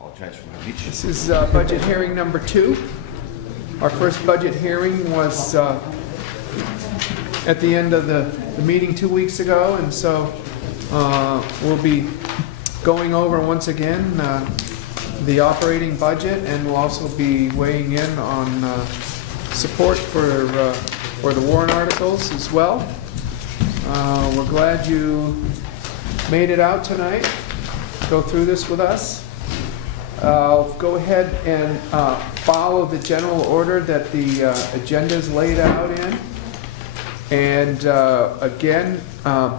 Apologize for my reach. This is budget hearing number 2. Our first budget hearing was at the end of the meeting 2 weeks ago, and so we'll be going over once again the operating budget, and we'll also be weighing in on support for the warrant articles as well. We're glad you made it out tonight, go through this with us. I'll go ahead and follow the general order that the agenda is laid out in. And again,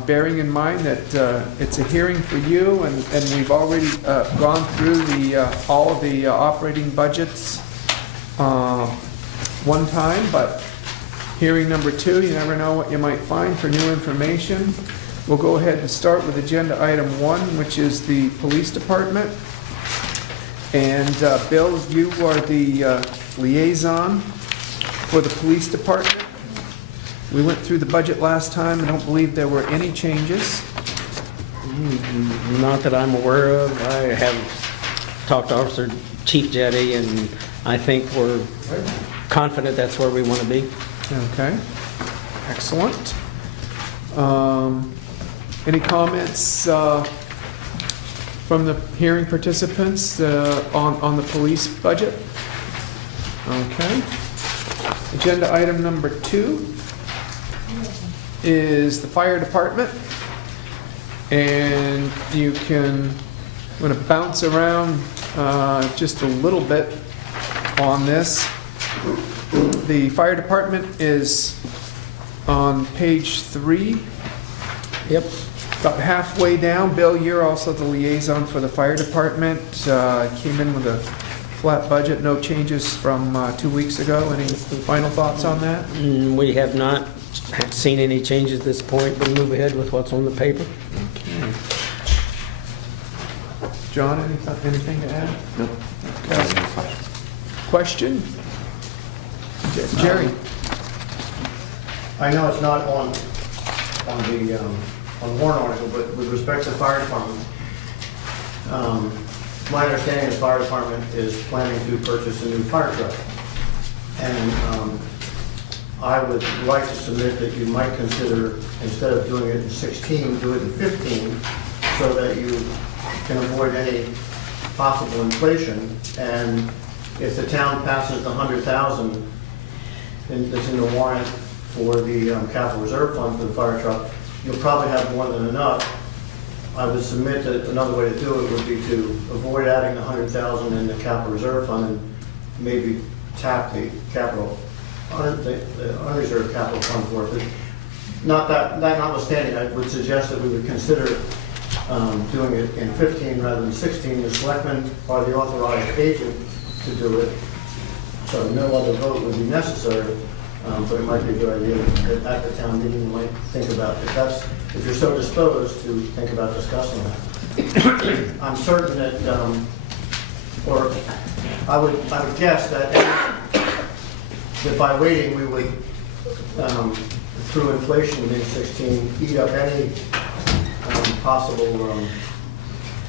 bearing in mind that it's a hearing for you, and we've already gone through all of the operating budgets one time, but hearing number 2, you never know what you might find for new information. We'll go ahead and start with agenda item 1, which is the police department. And Bill, you are the liaison for the police department. We went through the budget last time. I don't believe there were any changes. Not that I'm aware of. I have talked to Officer Chief Jetty, and I think we're confident that's where we want to be. Okay, excellent. Any comments from the hearing participants on the police budget? Okay. Agenda item number 2 is the fire department. And you can, I'm going to bounce around just a little bit on this. The fire department is on page 3. Yep. About halfway down. Bill, you're also the liaison for the fire department. Came in with a flat budget, no changes from 2 weeks ago. Any final thoughts on that? We have not seen any changes at this point, but move ahead with what's on the paper. Okay. John, anything to add? No. Okay. Question? Jerry? I know it's not on the warrant article, but with respect to the fire department, my understanding the fire department is planning to purchase a new fire truck. And I would like to submit that you might consider, instead of doing it in 16, do it in 15, so that you can avoid any possible inflation. And if the town passes the 100,000 that's in the warrant for the capital reserve fund for the fire truck, you'll probably have more than enough. I would submit that another way to do it would be to avoid adding the 100,000 in the capital reserve fund and maybe tap the capital, the unreserved capital fund for it. But that notwithstanding, I would suggest that we would consider doing it in 15 rather than 16. The selectmen are the authorized agent to do it, so no other vote would be necessary. But it might be a good idea that at the town meeting you might think about, if you're so disposed, to think about discussing that. I'm certain that, or I would guess that by waiting we would, through inflation in 16, eat up any possible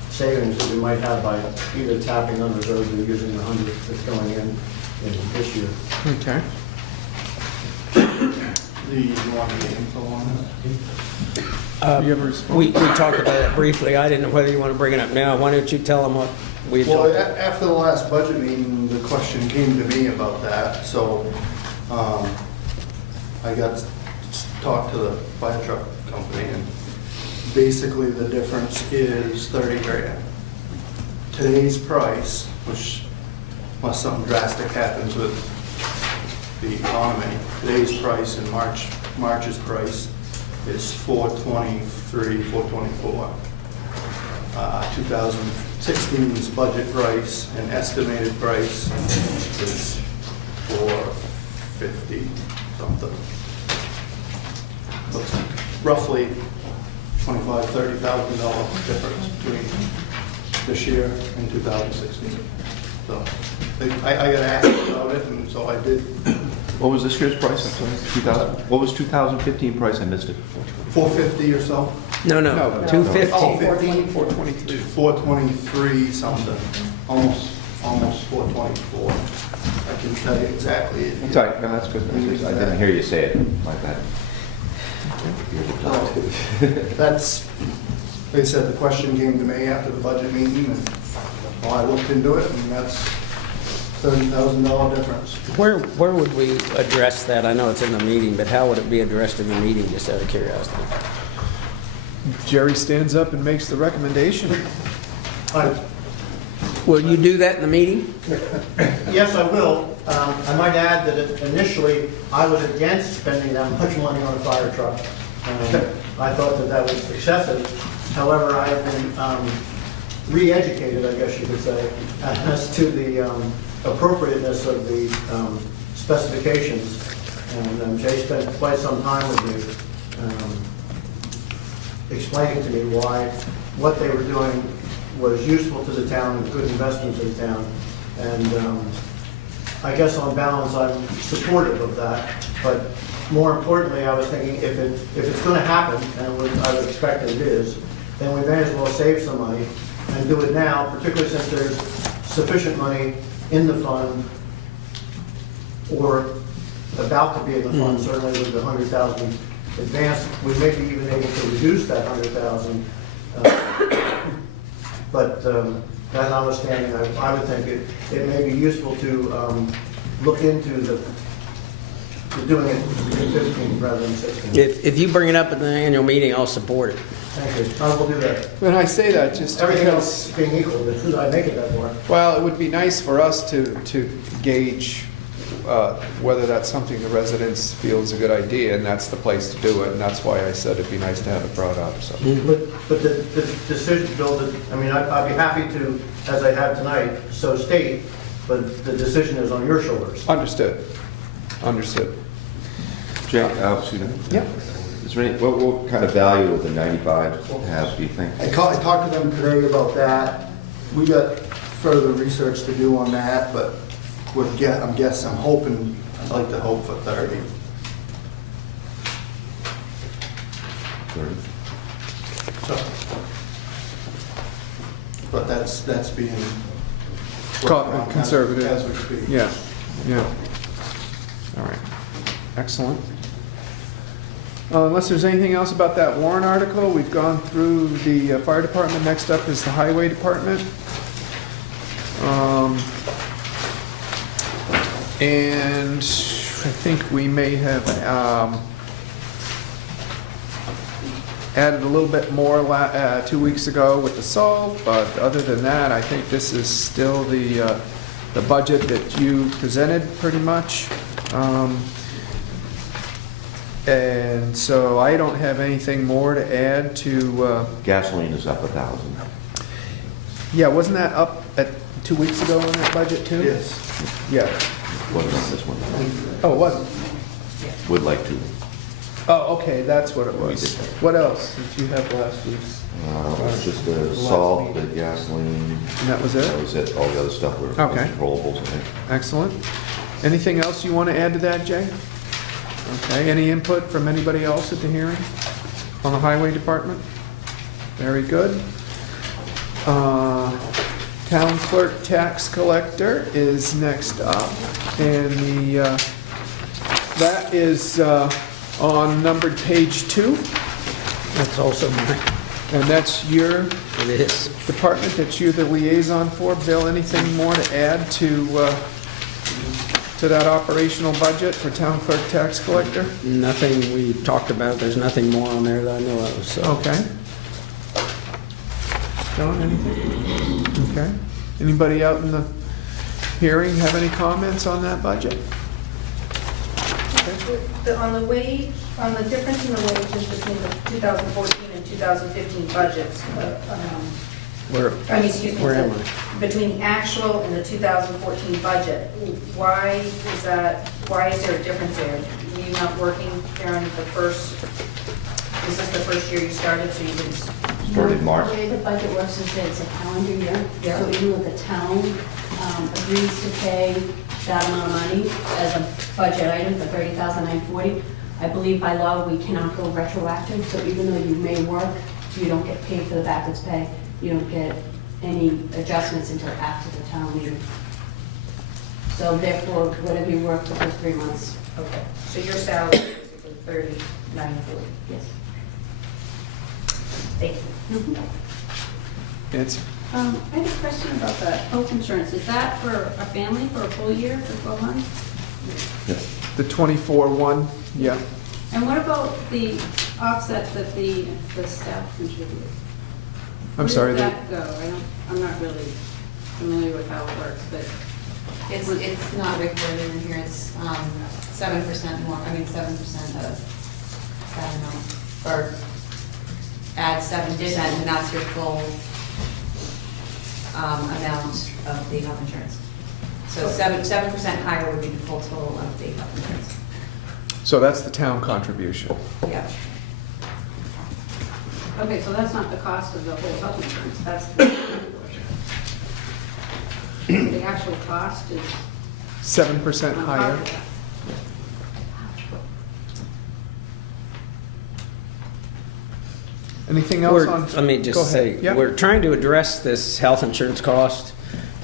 savings that we might have by either tapping unreserved or using the 100 that's going in this year. Okay. Do you want the info on that? You have a response? We talked about it briefly. I didn't know whether you want to bring it up now. Why don't you tell them what we Well, talked about? after the last budget meeting, the question came to me about that, so I got to talk to the fire truck company, and basically the difference is 30 grand. Today's price, which unless something drastic happens with the economy, today's price and March's price is $423, $424. 2016's budget price and estimated price is $450 something. Looks like roughly $25,000, $30,000 difference between this year and 2016. So I got asked about it, and so I did. What was this year's price? I'm sorry, 2000. What was 2015 price? I missed it. 450 or so. No, No. 215. 423. 423 something, almost 424. I can tell you exactly. if you- Sorry, no, that's good. I didn't hear you say it like that. That's, like I said, the question came to me after the budget meeting, and well, I looked into it, and that's $30,000 difference. Where would we address that? I know it's in the meeting, but how would it be addressed in the meeting, just out of curiosity? Jerry stands up and makes the recommendation. Will you do that in the meeting? Yes, I will. I might add that initially, I was against spending that much money on a fire truck. I thought that that was excessive. However, I have been re-educated, I guess you could say, as to the appropriateness of the specifications. And Jay spent quite some time with me explaining to me why what they were doing was useful to the town and good investment to the town. And I guess on balance, I'm supportive of that. But more importantly, I was thinking if it's going to happen, and I would expect that it is, then we may as well save some money and do it now, particularly since there's sufficient money in the fund or about to be in the fund, certainly with the 100,000 advance. We may be even able to reduce that 100,000. But that notwithstanding, I would think it may be useful to look into doing it in 15 rather than 16. If you bring it up at the annual meeting, I'll support it. Thank you. I will do that. When I say that, just Everything because, else being equal, the truth, I make it that far. well, it would be nice for us to gauge whether that's something the residents feel is a good idea, and that's the place to do it, and that's why I said it'd be nice to have it brought up, so. But the decision, Bill, I mean, I'd be happy to, as I have tonight, so state, but the decision is on your shoulders. Understood. Understood. Jay, excuse me. Yeah. Is there any, what kind of value would the 95 have, do you think? I talked to them today about that. We got further research to do on that, but I'm hoping, I'd like to hope for 30. 30? So, but that's being Conservative. as we speak. Yeah, yeah. All right, excellent. Unless there's anything else about that Warren article, we've gone through the fire department. Next up is the highway department. And I think we may have added a little bit more 2 weeks ago with the salt, but other than that, I think this is still the budget that you presented pretty much. And so I don't have anything more to add to, Gasoline is up 1,000. yeah, wasn't that up at 2 weeks ago in that budget too? Yes. Yeah. Wasn't on this one. Oh, it wasn't? Would like to. Oh, okay, that's what it We was. did that. What else did you have last week? It's just the salt, the gasoline. And that was That it? was it. All the other stuff were Okay. controllables, I think. Excellent. Anything else you want to add to that, Jay? Okay, any input from anybody else at the hearing on the highway department? Very good. Town clerk tax collector is next up, and that is on numbered page 2, That's also mine. and that's your It is. department that you're the liaison for. Bill, anything more to add to that operational budget for town clerk tax collector? Nothing we talked about, there's nothing more on there that I know of, so. Okay. John, anything? Okay. Anybody out in the hearing have any comments on that budget? On the wage, on the difference in the wages between the 2014 and 2015 budgets, excuse me, Where am I? between the actual and the 2014 budget, why is there a difference there? Were you not working there on the first, is this the first year you started, so you didn't? Started March. The way the budget works is that it's a calendar year. Yeah. So even though the town agrees to pay that amount of money as a budget item for $30,940, I believe by law we cannot go retroactive. So even though you may work you don't get paid for the backwards pay. You don't get any adjustments until after the town meeting. So therefore, whatever you work for those 3 months, Okay, so your salary is basically 3940. yes. Thank you. Nancy? I have a question about the health insurance. Is that for a family for a full year, for 12 months? Yes. The 24-1, yeah. And what about the offset that the staff contribute? I'm sorry, Where the- does that go? I'm not really familiar with how it works, but It's not recorded in here, it's 7% more, 7% of that amount. Or add 7%, and that's your full amount of the health insurance. So 7% higher would be the full total of the health insurance. So that's the town contribution. Yeah. okay, so that's not the cost of the whole health insurance, that's the actual cost is 7% on top higher. of that. Anything else on? Let me Go just ahead. say, Yeah. we're trying to address this health insurance cost,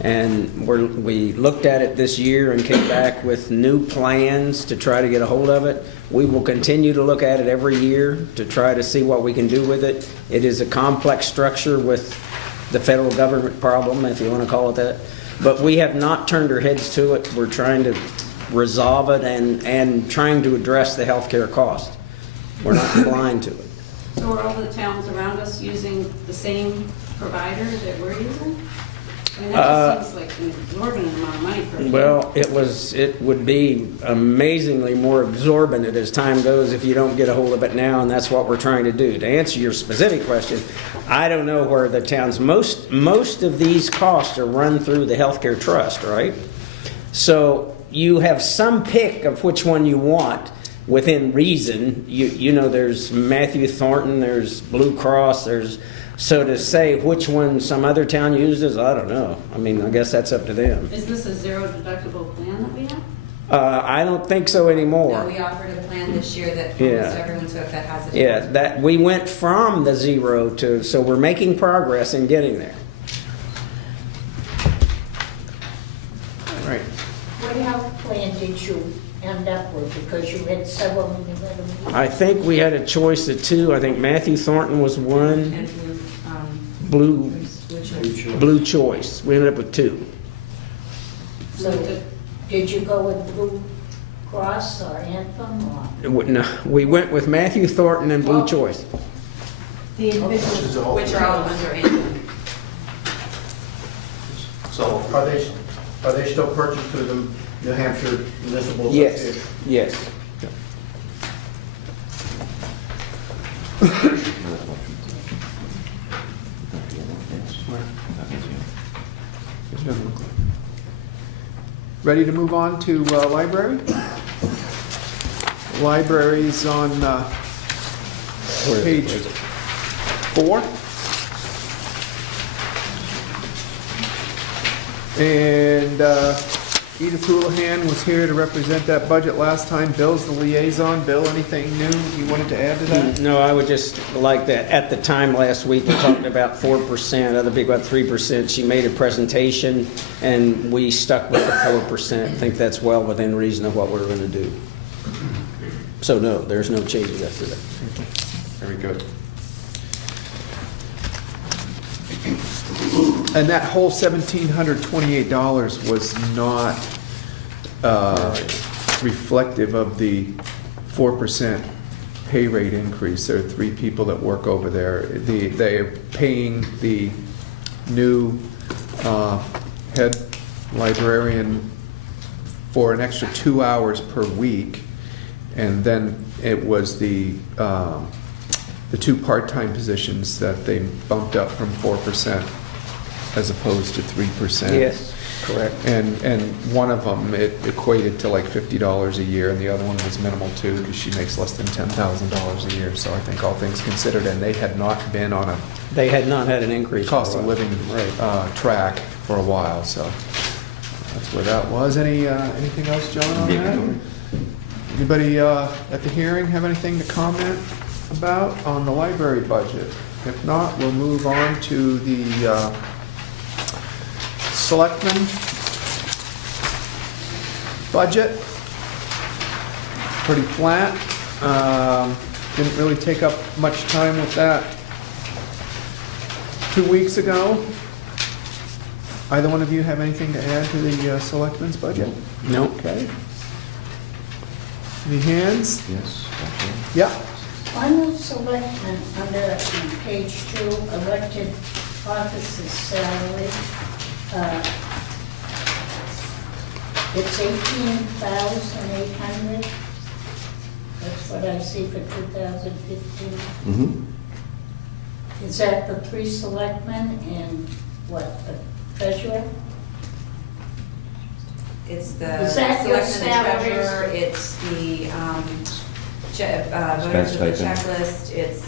and we looked at it this year and came back with new plans to try to get a hold of it. We will continue to look at it every year to try to see what we can do with it. It is a complex structure with the federal government problem, if you want to call it that. But we have not turned our heads to it. We're trying to resolve it and trying to address the healthcare cost. We're not blind to it. So are all the towns around us using the same provider that we're using? I mean, that just seems like an exorbitant amount of money for. Well, it would be amazingly more exorbitant as time goes if you don't get a hold of it now, and that's what we're trying to do. To answer your specific question, I don't know where the towns, most of these costs are run through the healthcare trust, right? So you have some pick of which one you want within reason. You know, there's Matthew Thornton, there's Blue Cross, so to say which one some other town uses, I don't know. I mean, I guess that's up to them. Is this a zero deductible plan that we have? I don't think so No, anymore. we offered a plan this year that Yeah. almost everyone took that has it. Yeah, that we went from the zero to, so we're making progress in getting there. All right. What health plan did you end up with? Because you had several in the middle. I think we had a choice of two. I think Matthew Thornton was one, And blue, Blue, Blue Choice. We ended up with two. So did you go with Blue Cross or Anthem or? No, we went with Matthew Thornton and Blue Choice. The individual. which are all under Anthem. So, Are they still purchased through the New Hampshire Municipal Yes, Association? yes. Ready to move on to library? Library's on page 4. And Edith Houlihan was here to represent that budget last time. Bill's the liaison. Bill, anything new you wanted to add to that? No, I would just like that, at the time last week, we talked about 4%, other people about 3%. She made a presentation, and we stuck with the 4%. I think that's well within reason of what we're going to do. So no, there's no changes after that. Very good. And that whole $1,728 was not reflective of the 4% pay rate increase. There are 3 people that work over there. They are paying the new head librarian for an extra 2 hours per week. And then it was the 2 part-time positions that they bumped up from 4% as opposed to 3%. Yes, correct. And one of them, it equated to like $50 a year, and the other one was minimal too, because she makes less than $10,000 a year. So I think all things considered, and they had not been on a They had not had an increase. cost of living track for a while, so that's where that was. Anything else, John, on that? Anybody at the hearing have anything to comment about on the library budget? If not, we'll move on to the selectmen budget. Pretty flat. Didn't really take up much time with that 2 weeks ago. Either one of you have anything to add to the selectmen's budget? No. Okay. Any hands? Yes. okay. Yeah. On the selectmen, under page 2, elected officers' salary, it's 18,800. That's what I see for 2015. Mhm. Is that the 3 selectmen and what, the treasurer? It's the Is that your selectmen, the salaries? treasurer, it's the voters Expense with the stipend. checklist, it's,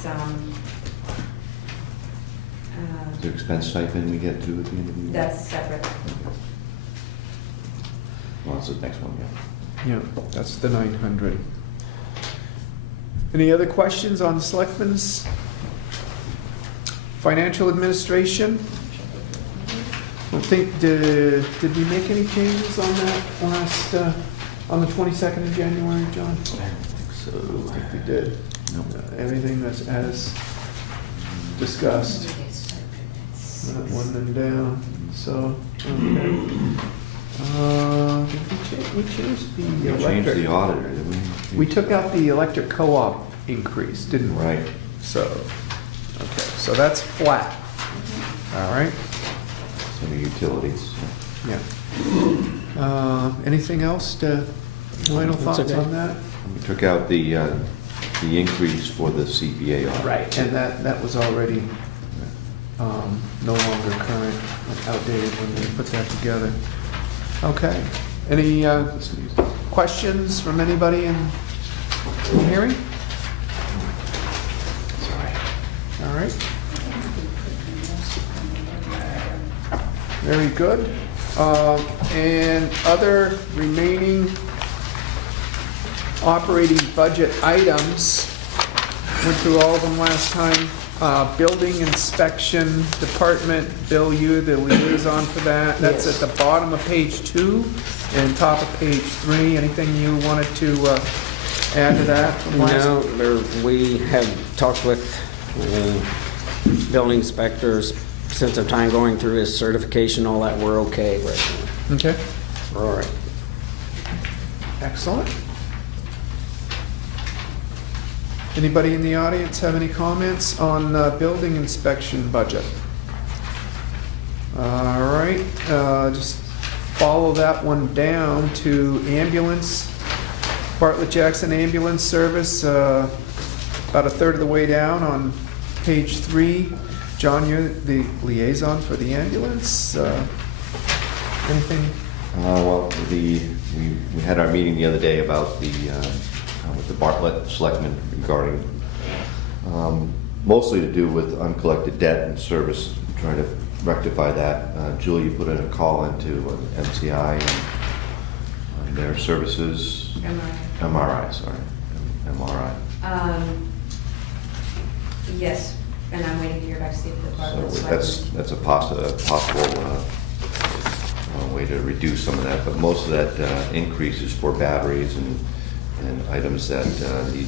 The expense stipend we get to at the end of the year? that's separate. Well, that's the next one, yeah. Yeah, that's the 900. Any other questions on the selectmen's financial administration? I don't think, did we make any changes on that last, on the 22nd of January, John? I don't think so. I don't think we did. Nope. Everything that's as discussed. That one then down, so, okay. Did we changed the We changed electric. the auditor, did we? We took out the electric co-op increase, didn't we? Right. So, okay, so that's flat. All right, Some of the utilities. yeah. Anything else to, final That's thoughts okay. on that? We took out the increase for the CPA audit. Right, and that was already no longer current, outdated when we put that together. Okay, any questions from anybody in the hearing? All right. Very good. And other remaining operating budget items, went through all of them last time. Building inspection department, Bill, you the liaison for that. That's Yes. at the bottom of page 2 and top of page 3. Anything you wanted to add to that from last? No, we have talked with building inspectors, since of time going through his certification, all that, we're okay right now. Okay, We're all right. excellent. Anybody in the audience have any comments on building inspection budget? All right, just follow that one down to ambulance, Bartlett Jackson Ambulance Service, about a third of the way down on page 3. John, you're the liaison for the ambulance. Anything? Well, we had our meeting the other day about with the Bartlett Selectmen regarding, mostly to do with uncollected debt and service, trying to rectify that. Julie put in a call into MCI and their services. MRI, sorry. MRI. Yes, and I'm waiting to hear back to see if the department. So that's a possible way to reduce some of that, but most of that increase is for batteries and items that need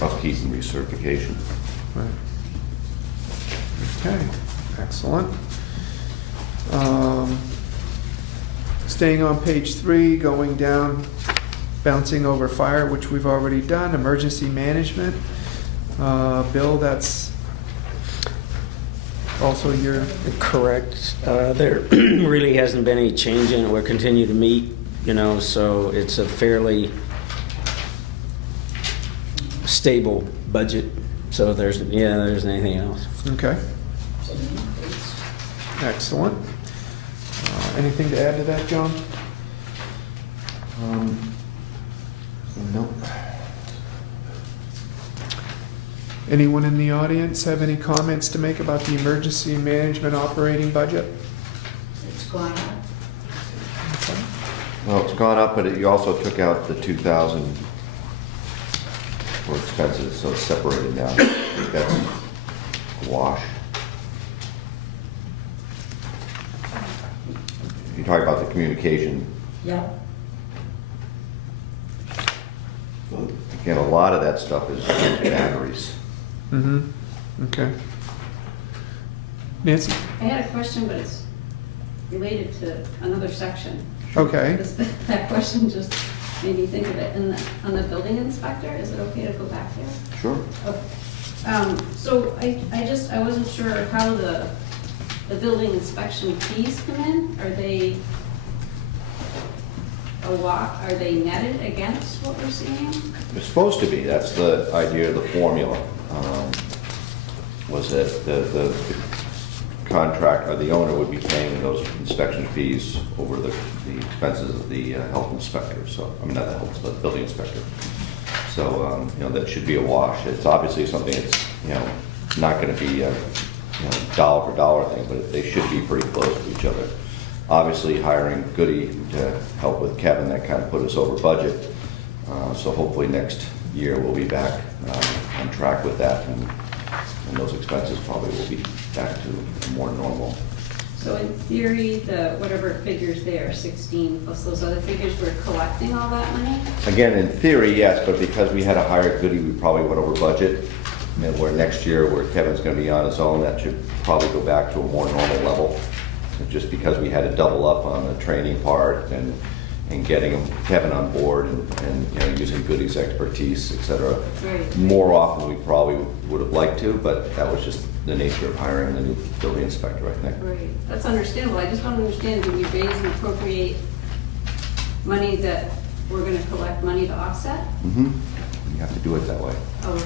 upkeep and recertification. Right. Okay, excellent. Staying on page 3, going down, bouncing over fire, which we've already done, emergency management. Bill, that's also your, Correct. There really hasn't been any change in it. We'll continue to meet, so it's a fairly stable budget. So there isn't anything else. okay, It's an increase. excellent. Anything to add to that, John? Nope. Anyone in the audience have any comments to make about the emergency management operating budget? It's gone up. Okay. Well, it's gone up, but you also took out the 2,000 for expenses, so it's separated now. That's wash. You talk about the communication, Yeah. again, a lot of that stuff is batteries. Mm-hmm, okay. Nancy? I had a question, but it's related to another section. Okay. That question just made me think of it. On the building inspector, is it okay to go back there? Sure. So I wasn't sure how the building inspection fees come in. Are they are they netted against what we're seeing? It's supposed to be, that's the idea of the formula, was that the contract, or the owner would be paying those inspection fees over the expenses of the health inspector, so, I mean, not the health, but the building inspector. So, that should be a wash. It's obviously something that's, not gonna be a, dollar for dollar thing, but they should be pretty close to each other. Obviously, hiring Goody to help with Kevin, that kind of put us over budget. So hopefully next year we'll be back on track with that, and those expenses probably will be back to more normal. So in theory, whatever figures there, 16 plus those other figures, we're collecting all that money? Again, in theory, yes, but because we had to hire Goody, we probably went over budget. And where next year, where Kevin's gonna be on his own, that should probably go back to a more normal level. Just because we had to double up on the training part and getting Kevin on board and using Goody's expertise, et cetera. Right. More often we probably would have liked to, but that was just the nature of hiring the new building inspector, I think. Right, that's understandable. I just want to understand, do we raise and appropriate money that we're going to collect money to offset? Mm-hmm. You have to do it that way. Oh,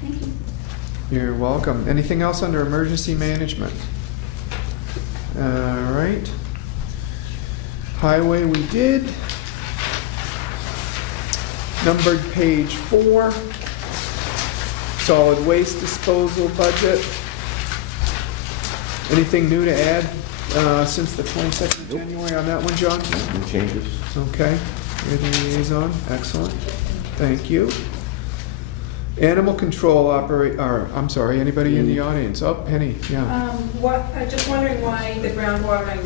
thank you. You're welcome. Anything else under emergency management? All right. Highway we did. Numbered page 4. Solid waste disposal budget. Anything new to add since the 22nd of January on that one, John? No changes? Okay. You're the liaison. Excellent. Thank you. Animal control anybody in the audience? Oh, Penny, yeah. I'm just wondering why the groundwatering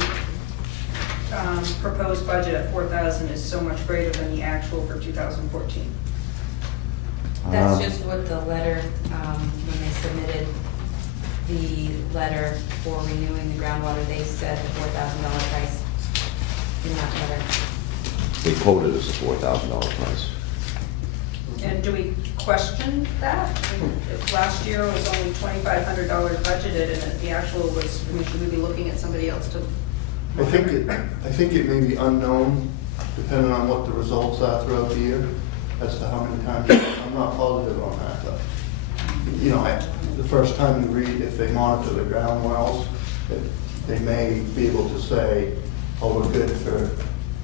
proposed budget at 4,000 is so much greater than the actual for 2014. That's just what the letter, when they submitted the letter for renewing the groundwater, they said the $4,000 price in that letter. They quoted us a $4,000 price. And do we question that? I mean, if last year was only $2,500 budgeted and the actual was, should we be looking at somebody else to? I think it may be unknown, depending on what the results are throughout the year, as to how many times. I'm not positive on that, but, the first time you read, if they monitor the ground wells, they may be able to say, oh, we're good for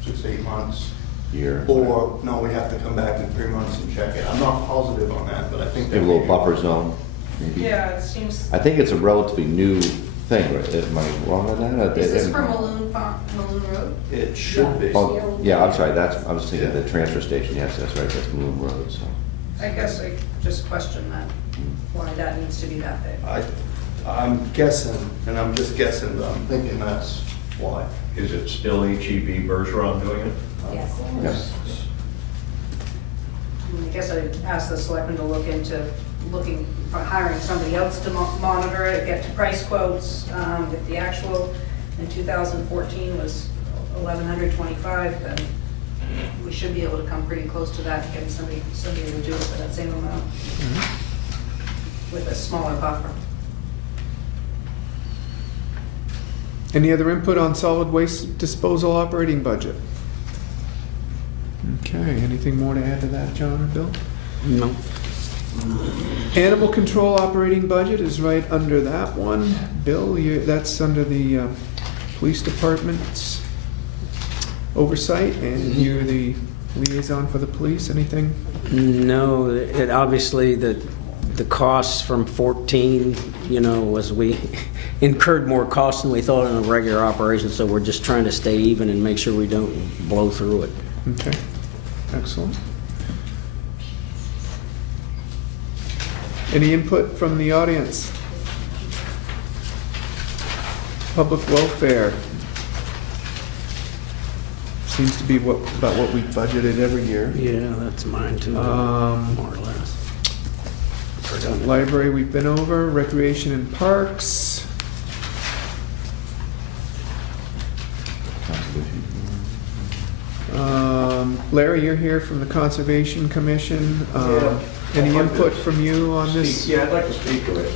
6 to 8 months. Year. Or, no, we have to come back in 3 months and check it. I'm not positive on that, but I think. Give a little buffer zone, maybe? Yeah, it seems. I think it's a relatively new thing, right? Am I wrong on that? Is this for Maloon Road? It should be. Oh, yeah, I'm sorry, I was thinking of the transfer station, yes, that's right, that's Moon Road, so. I guess I just question that, why that needs to be that big. I'm guessing, and I'm just guessing, but I'm thinking that's why. Is it still HEB Bergeron doing it? Yes. Yes. I guess I asked the selectmen to look into hiring somebody else to monitor it, get to price quotes. If the actual in 2014 was 1,125, then we should be able to come pretty close to that, getting somebody to do it for that same amount with a smaller buffer. Any other input on solid waste disposal operating budget? Okay, anything more to add to that, John or Bill? No. Animal control operating budget is right under that one. Bill, that's under the police department's oversight, and you're the liaison for the police. Anything? No, it obviously, the costs from 14, was we incurred more costs than we thought in a regular operation, so we're just trying to stay even and make sure we don't blow through it. Okay, excellent. Any input from the audience? Public welfare. Seems to be about what we budgeted every year. Yeah, that's mine too, more or less. Library we've been over, recreation and parks. Larry, you're here from the Conservation Commission. Any input from you on this? Yeah, I'd like to speak to it.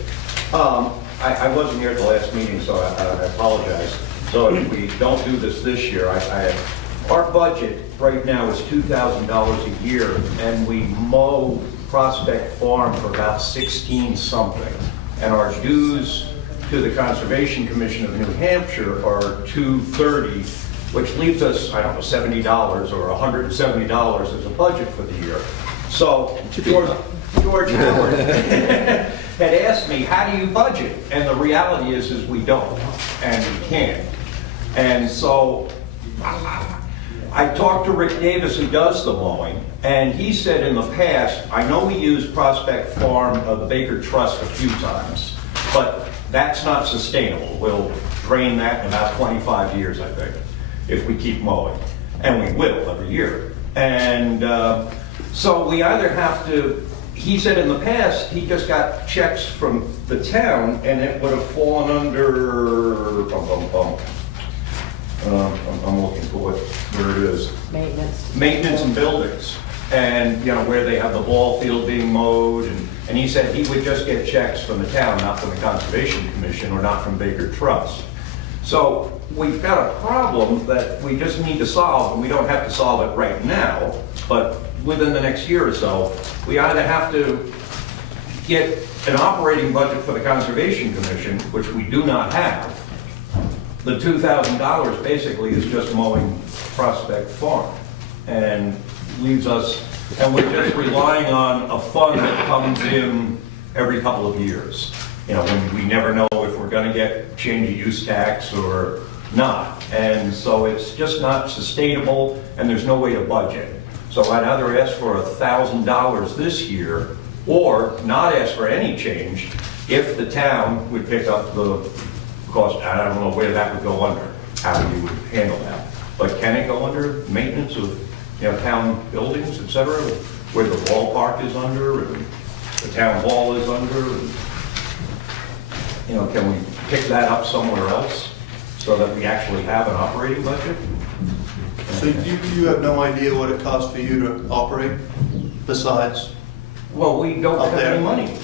I wasn't here at the last meeting, so I apologize. So if we don't do this year, our budget right now is $2,000 a year, and we mow Prospect Farm for about 16-something. And our dues to the Conservation Commission of New Hampshire are $230, which leaves us, I don't know, $70 or $170 as a budget for the year. So George Howard had asked me, how do you budget? And the reality is we don't, and we can't. And so I talked to Rick Davis, who does the mowing, and he said in the past, I know we used Prospect Farm, the Baker Trust a few times, but that's not sustainable. We'll drain that in about 25 years, I think, if we keep mowing. And we will every year. And so we either have to, he said in the past, he just got checks from the town, and it would have fallen under, I'm looking for where it is. Maintenance and buildings. And, you know, where they have the ball field being mowed. And he said he would just get checks from the town, not from the Conservation Commission or not from Baker Trust. So we've got a problem that we just need to solve, and we don't have to solve it right now, but within the next year or so, we either have to get an operating budget for the Conservation Commission, which we do not have. The $2,000 basically is just mowing Prospect Farm, and leaves us, and we're just relying on a fund that comes in every couple of years. You know, when we never know if we're gonna get change of use tax or not. And so it's just not sustainable, and there's no way to budget. So I'd either ask for $1,000 this year, or not ask for any change if the town would pick up the cost. I don't know where that would go under, how you would handle that. But can it go under maintenance of, you know, town buildings, et cetera, where the ballpark is under, and the town hall is under, and, you know, can we pick that up somewhere else so that we actually have an operating budget? So you have no idea what it costs for you to operate besides? Well, we don't Up have there. any money.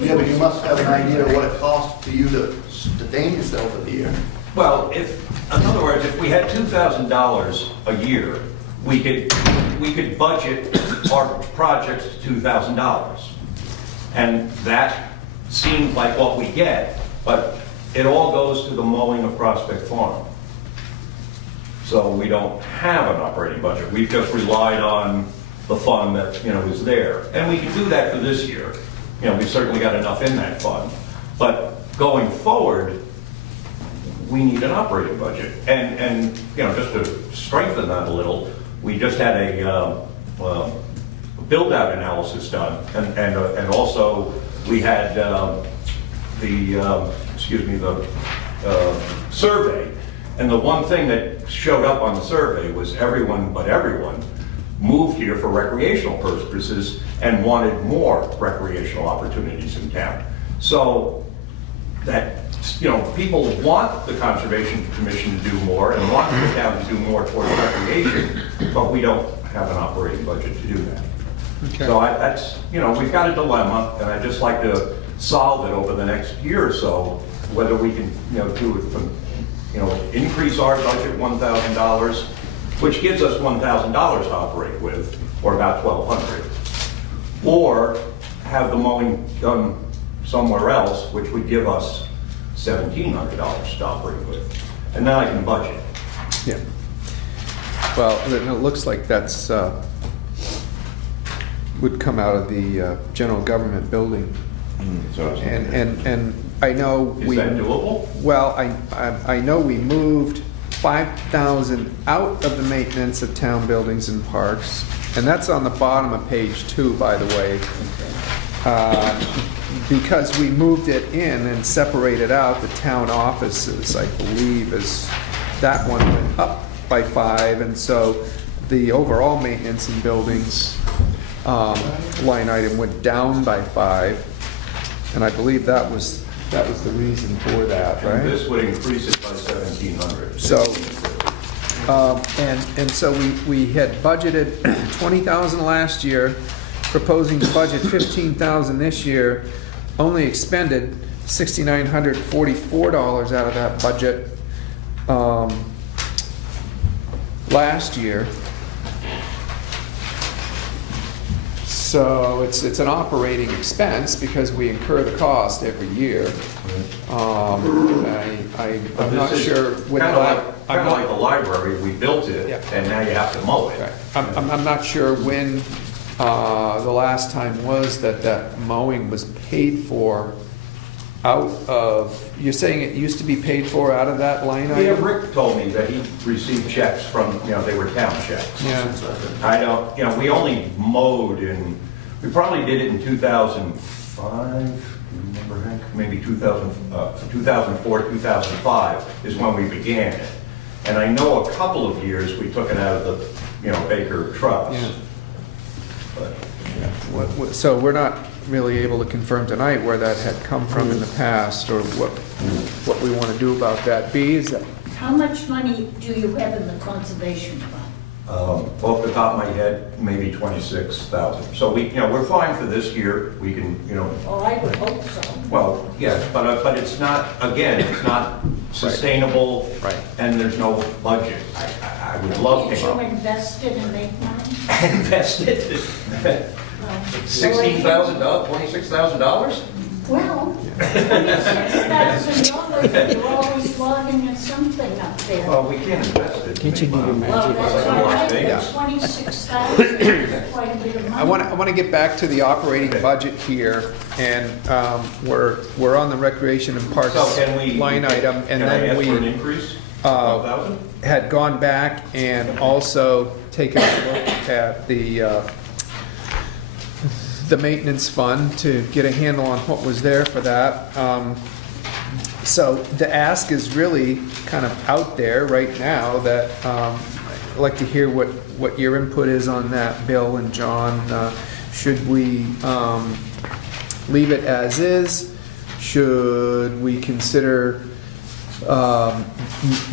Yeah, but you must have an idea of what it costs for you to sustain yourself for the year. Well, in other words, if we had $2,000 a year, we could budget our projects to $2,000. And that seems like what we get, but it all goes to the mowing of Prospect Farm. So we don't have an operating budget. We've just relied on the fund that, you know, is there. And we can do that for this year. You know, we've certainly got enough in that fund. But going forward, we need an operating budget. And you know, just to strengthen that a little, we just had a build-out analysis done. And also, we had the survey. And the one thing that showed up on the survey was everyone moved here for recreational purposes and wanted more recreational opportunities in town. So that, you know, people want the Conservation Commission to do more and want the town to do more towards recreation, but we don't have an operating budget to do that. Okay. So that's, you know, we've got a dilemma, and I'd just like to solve it over the next year or so, whether we can, you know, do it from, you know, increase our budget $1,000, which gives us $1,000 to operate with, or about $1,200, or have the mowing done somewhere else, which would give us $1,700 to operate with, and then I can budget. Yeah. Well, it looks like that's, would come out of the general government building. So And I know Is we. that doable? Well, I know we moved 5,000 out of the maintenance of town buildings and parks, and that's on the bottom of page 2, by the way. because we moved it in and separated out the town offices, I believe, that one went up by 5, and so the overall maintenance in buildings line item went down by 5, and I believe that was the reason for that, And right? this would increase it by 1,700. So, and so we had budgeted 20,000 last year, proposing to budget 15,000 this year, only expended $6,944 out of that budget last year. So it's an operating expense because we incur the cost every year. I'm not sure. with Kind the of lab- like, I'm kind of not- like the library, we built it, Yeah. and now you have to mow it. Right. I'm not sure when the last time was that mowing was paid for out of, you're saying it used to be paid for out of that line Yeah, item? Rick told me that he received checks from, they were town checks. Yeah, I don't, we only mowed we probably did it in 2005, do you remember, Hank? Maybe 2004, 2005 is when we began it. And I know a couple of years we took it out of the, Baker trucks. Yeah. But so we're not really able to confirm tonight where that had come from in the past or what we want to do about that. B, is that, How much money do you have in the conservation fund? Off the top of my head, maybe 26,000. So we're fine for this year. We can, Oh, I would hope so. well, yes, but it's not, again, it's not sustainable. Right. And there's no budget. I would love Can't to you invest it and make money? invested Well, $16,000, $26,000? Well, $26,000, you're always logging at something up there. Well, we can't invest it. Can't you do the Well, that's Like all Las right, Vegas. but 26,000 is quite a bit of money. I want to get back to the operating budget here, and we're on the recreation and parks So can we? line item, and Can I then ask for an we increase? uh, 12,000? had gone back and also taken a look at the maintenance fund to get a handle on what was there for that. So the ask is really kind of out there right now that, I'd like to hear what your input is on that, Bill and John. Should we leave it as is? Should we consider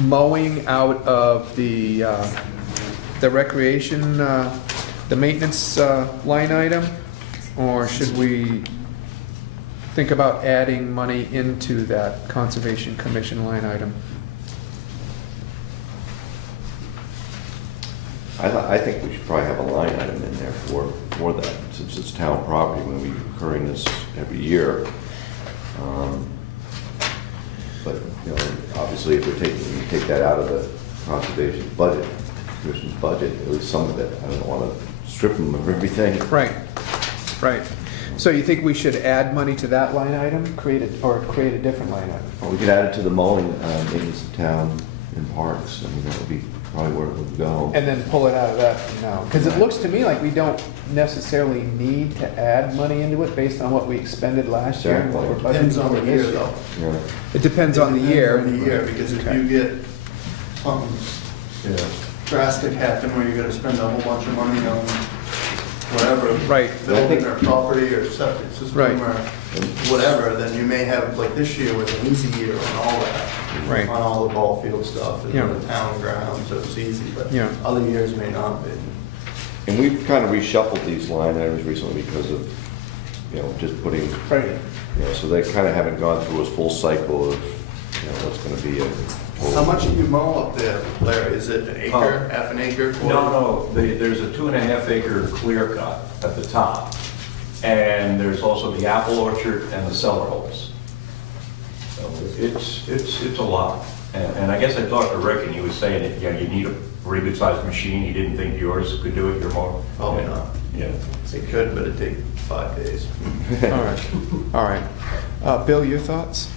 mowing out of the recreation, the maintenance line item? Or should we think about adding money into that Conservation Commission line item? I think we should probably have a line item in there for that, since it's town property, when we're incurring this every year. But, obviously, if we take that out of the conservation budget, commission's budget, at least some of it, I don't want to strip them of everything. Right, right. So you think we should add money to that line item, create a different line item? Well, we could add it to the mowing, maintenance of town and parks. I mean, that would be probably where it would go. And then pull it out of that now? Because it looks to me like we don't necessarily need to add money into it based on what we expended last year. and what we're budgeting Depends on the for year, this though. Yeah. It depends on the year. Depends on the year, because if Okay. you get something drastic happen where you're gonna spend a whole bunch of money on whatever. Right. Building or property or septic system Right. or whatever, then you may have, like this year was an easy year on all that. Right. On all the ball field stuff and Yeah. the town ground, so it's easy, but Yeah. other years may not be. And we've kind of reshuffled these line items recently because of, just putting, Right. so they kind of haven't gone through a full cycle of, what's going to be a total. How much do you mow up there, Larry? Is it an acre, half an acre? quarter? No, there's a 2.5 acre clear cut at the top. And there's also the apple orchard and the cellar holes. So it's a lot. And I guess I talked to Rick and he was saying that, you need a pretty good sized machine. He didn't think yours could do it, your mower. Probably not. Yeah. It could, but it'd take 5 days. All right, all right. Bill, your thoughts?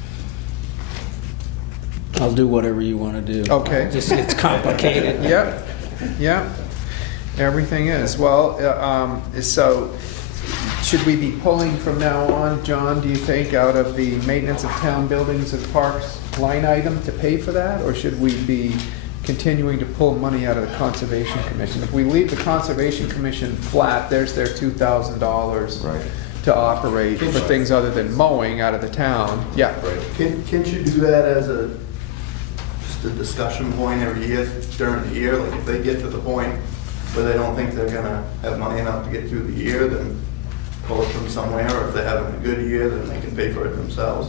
I'll do whatever you want to do. Okay. Just, it's complicated. Yep, yep. Everything is. Well, so should we be pulling from now on, John, do you think, out of the maintenance of town buildings and parks line item to pay for that? Or should we be continuing to pull money out of the Conservation Commission? If we leave the Conservation Commission flat, there's their $2,000 Right. to operate for things other than mowing out of the town. Yeah. Can't you do that as just a discussion point every year during the year? Like if they get to the point where they don't think they're gonna have money enough to get through the year, then pull it from somewhere, or if they're having a good year, then they can pay for it themselves.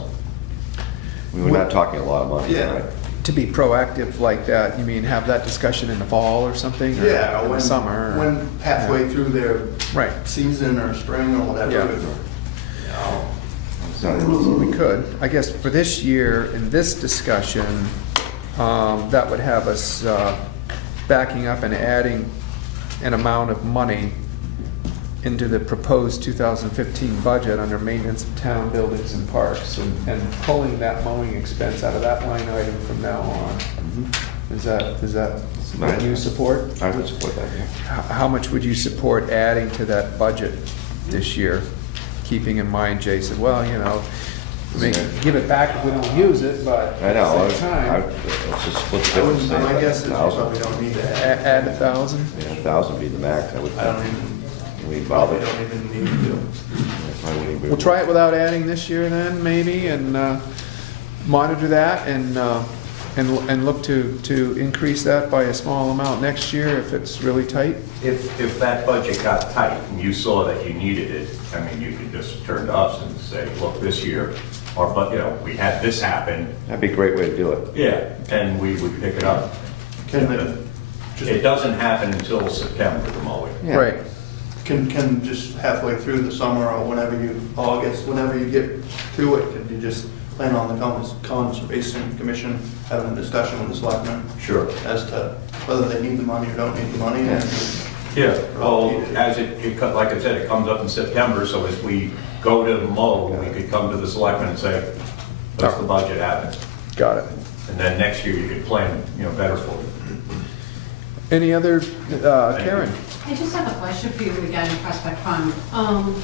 We're not talking a lot of money, Yeah. right? To be proactive like that, you mean have that discussion in the fall or something? Or Yeah, in the when, summer? when halfway through their Right. season or spring or whatever. Yeah. So, We could. I guess for this year, in this discussion, that would have us backing up and adding an amount of money into the proposed 2015 budget under maintenance of town buildings and parks, and pulling that mowing expense out of that line item from now on. Is that what you support? I would support that, yeah. How much would you support adding to that budget this year? Keeping in mind, Jason, well, you know, give it back if we don't use it, but I know, at the same time, let's just split the I difference. wouldn't, say my guess is you 1,000. probably don't need to add. add 1,000? Yeah, 1,000 would be the max, I would I don't think. even, We probably bother. don't even need to. I wouldn't even- We'll try it without adding this year then, maybe, and monitor that and look to increase that by a small amount next year if it's really tight. If that budget got tight and you saw that you needed it, I mean, you could just turn to us and say, look, this year, we had this happen. That'd be a great way to do it. Yeah, and we would pick it up. Can the, It doesn't happen until September, the mowing. Yeah. Right. can just halfway through the summer or August, whenever you get to it, could you just plan on the Conservation Commission having a discussion with the selectmen Sure. as to whether they need the money or don't need the money? And Yeah, well, as like I said, it comes up in September, so as we go to mow, we could come to the selectmen and say, what's the budget at? Got it. And then next year you could plan, better for it. Any other, Karen? I just have a question for you regarding Prospect Farm.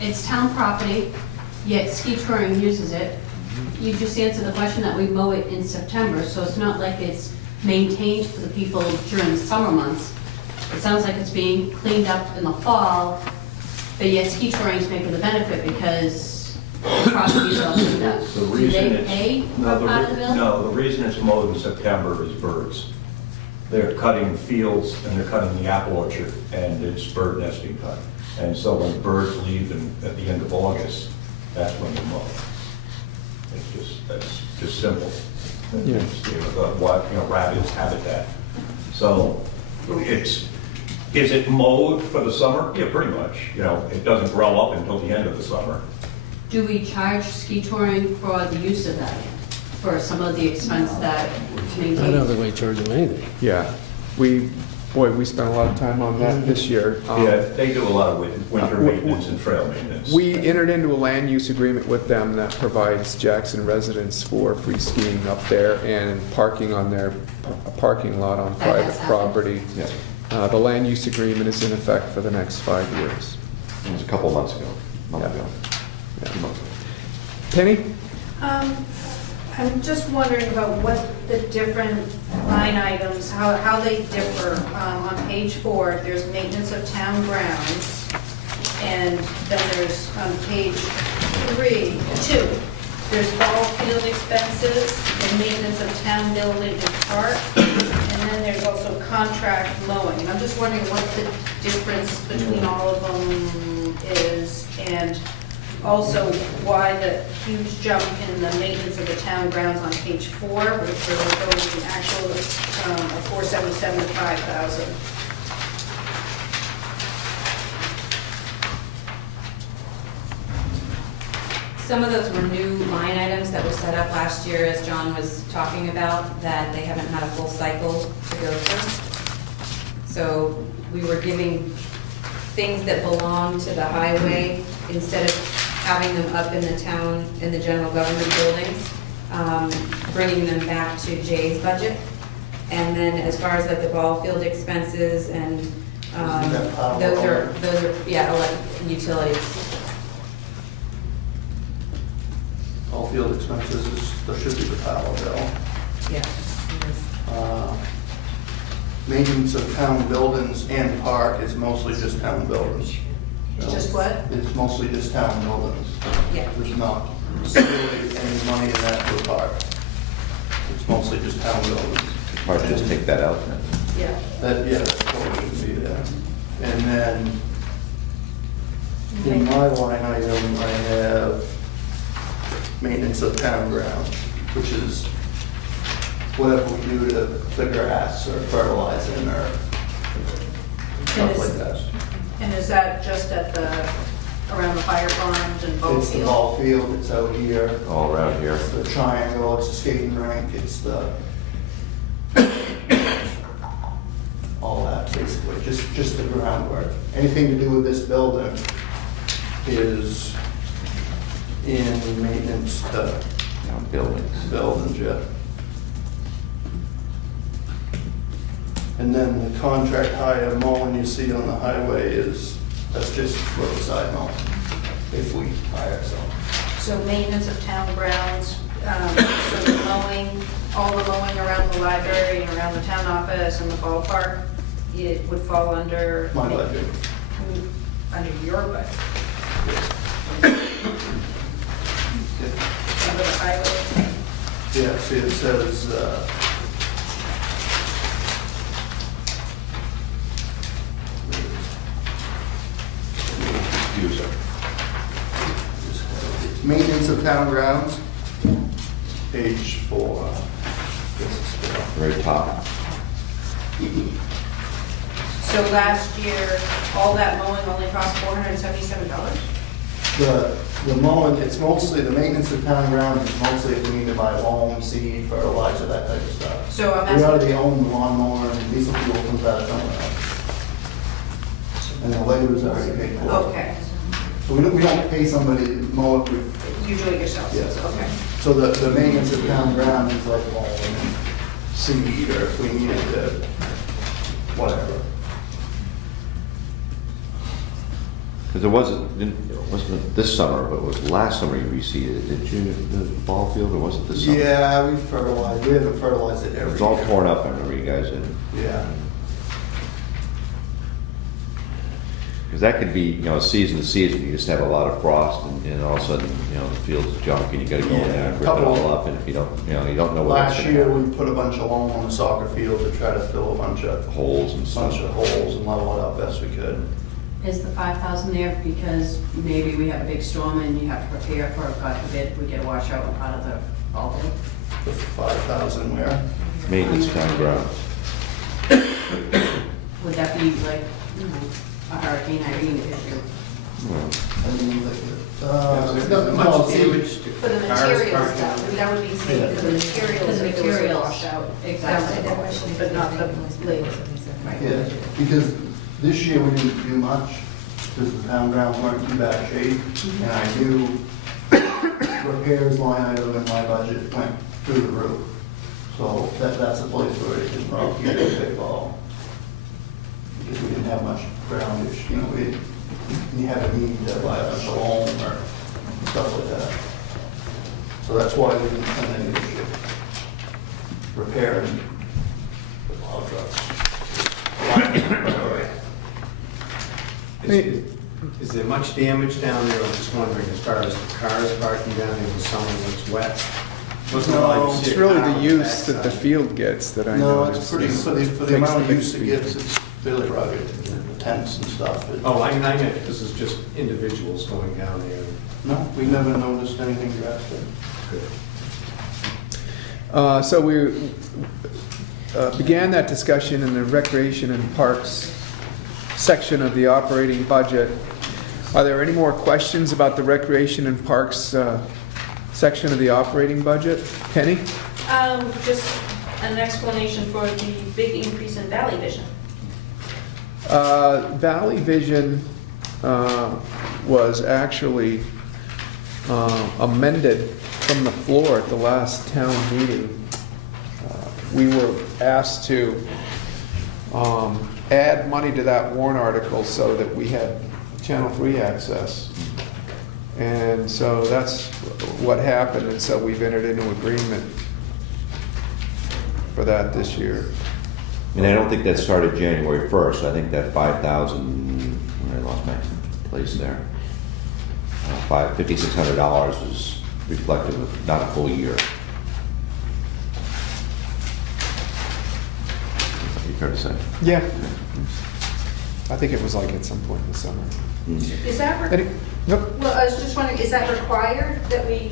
It's town property, yet ski touring uses it. You just answered the question that we mow it in September, so it's not like it's maintained for the people during the summer months. It sounds like it's being cleaned up in the fall, but yet ski touring is making the benefit because the property is all cleaned up. The Do reason they it's- pay for no, part of the bill? No, the reason it's mowed in September is birds. They're cutting fields and they're cutting the apple orchard, and it's bird nesting time. And so when birds leave at the end of August, that's when you mow. That's just simple. Yeah. Rabbits, habitat. So is it mowed for the summer? Yeah, pretty much. It doesn't grow up until the end of the summer. Do we charge ski touring for the use of that, for some of the expense that to maintain? I don't think we charge them anything. Yeah. We spent a lot of time on that this year. Yeah, they do a lot of winter maintenance and trail maintenance. We entered into a land use agreement with them that provides Jackson residents for free skiing up there and parking on their parking lot on That private has happened. property. Yeah. The land use agreement is in effect for the next 5 years. It was a couple months ago, month Yeah. ago. Yeah. 2 months ago. Penny? I'm just wondering about what the different line items, how they differ. On page 4, there's maintenance of town grounds, and then there's on page 2, there's ball field expenses and maintenance of town building and park, and then there's also contract mowing. And I'm just wondering what the difference between all of them is, and also why the huge jump in the maintenance of the town grounds on page 4, which are going from actual of 477 to 5,000. Some of those were new line items that were set up last year, as John was talking about, that they haven't had a full cycle to go through. So we were giving things that belong to the highway, instead of having them up in the town, in the general government buildings, bringing them back to Jay's budget. And then as far as like the ball field expenses and, Isn't that power those are, over? utilities. field expenses, there should be the power bill. Yeah. Maintenance of town buildings and park is mostly just town buildings. It's just what? It's mostly just town buildings. Yeah. There's not really any money in that for park. It's mostly just town buildings. Probably just take that out then. Yeah. That probably shouldn't be there. And then, in my line item, I have maintenance of town grounds, which is whatever we do to the grass or fertilizing or stuff like that. And is that just at around the fire pond and boat It's the field? ball field, it's out here, All around here. it's the triangle, it's the skating rink, it's the, all that basically, just the groundwork. Anything to do with this building is in maintenance to Buildings. buildings, yeah. And then the contract hire mowing you see on the highway that's just roadside mowing, if we hire someone. So maintenance of town grounds, so the mowing, all the mowing around the library and around the town office and the ballpark, it would fall under. My budget. Under your budget, under the highway. Yeah, see, it says, Use it. it's maintenance of town grounds, page 4. This is four. Very top. So last year, all that mowing only cost $477? The mowing, it's mostly, the maintenance of town grounds is mostly if we need to buy loam, seed, fertilizer, that type of stuff. So I'm We asking, already own the lawnmower and diesel fuel comes out of somewhere else. And the labor's already paid for. okay, So we don't pay somebody to mow it, you do it yourself, Yes. okay. so the maintenance of town ground is like loam and seed, or if we needed to, whatever. Because it wasn't this summer, but it was last summer you reseeded, did you, the ball field, or was it this summer? Yeah, we fertilize, we haven't fertilized it every year. It's all torn up, I remember you guys did. Yeah. Because that could be, season to season, you just have a lot of frost and all of a sudden, the field's junk and you gotta go in there and rip it all up, and if you don't, you don't know what's Last gonna year, happen. we put a bunch of loam on the soccer field to try to fill a bunch of Holes and stuff. holes and level it up best we could. Is the 5,000 there because maybe we have a big storm and you have to prepare for, God forbid, we get a washout on part of the ball field? The 5,000 where? Maintenance town grounds. Would that be like, a Hurricane Irene issue? Well, I mean, like, Much damage to For the cars materials, parked that would be safe for the materials. For the if there was a materials. washout. Exactly. But not the labor. Yeah, because this year we didn't do much, because the town grounds weren't in too bad shape, and I knew repairs line item in my budget went through the roof. So that's a place where it can rock you a big ball. Because we didn't have much groundish, we had a need to buy a bunch of loam or stuff like that. So that's why we didn't spend any this year. Repairing the plow trucks. Is there much damage down there? I'm just wondering, as far as the cars parking down there in the summer when it's wet? Wasn't No, like It's sit really down the on use that the backside. field gets that I No, noticed. it's pretty, for Makes the amount of big use it difference. gets, it's fairly rugged, the tents and stuff. Oh, I meant this is just individuals going down there. No, we never noticed anything drastic. So we began that discussion in the Recreation and Parks section of the operating budget. Are there any more questions about the Recreation and Parks section of the operating budget? Penny? Just an explanation for the big increase in Valley Vision. Valley Vision was actually amended from the floor at the last town meeting. We were asked to add money to that warrant article so that we had Channel 3 access. And so that's what happened, and so we've entered into agreement for that this year. And I don't think that started January 1st. I think that 5,000, I lost my place there. $5,600 is reflective of not a full year. You fair to say? Yeah. I think it was like at some point in the summer. Is that, Any- Nope. well, I was just wondering, is that required that we,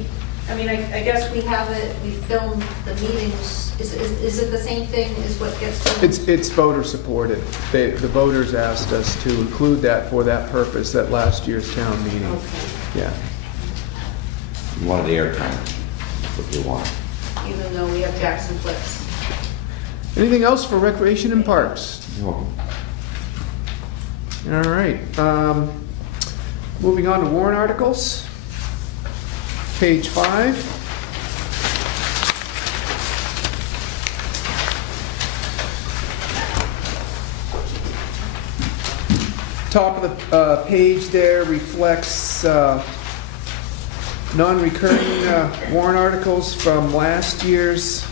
I mean, I guess we have it, we film the meetings. Is it the same thing as what gets filmed? It's voter supported. The voters asked us to include that for that purpose at last year's town meeting. Okay. Yeah. You wanted the airtime. That's what you want. Even though we have Jackson Flips. Anything else for recreation and parks? You're welcome. All right. Moving on to warrant articles. Page 5. Top of the page there reflects non-recurring warrant articles from last year's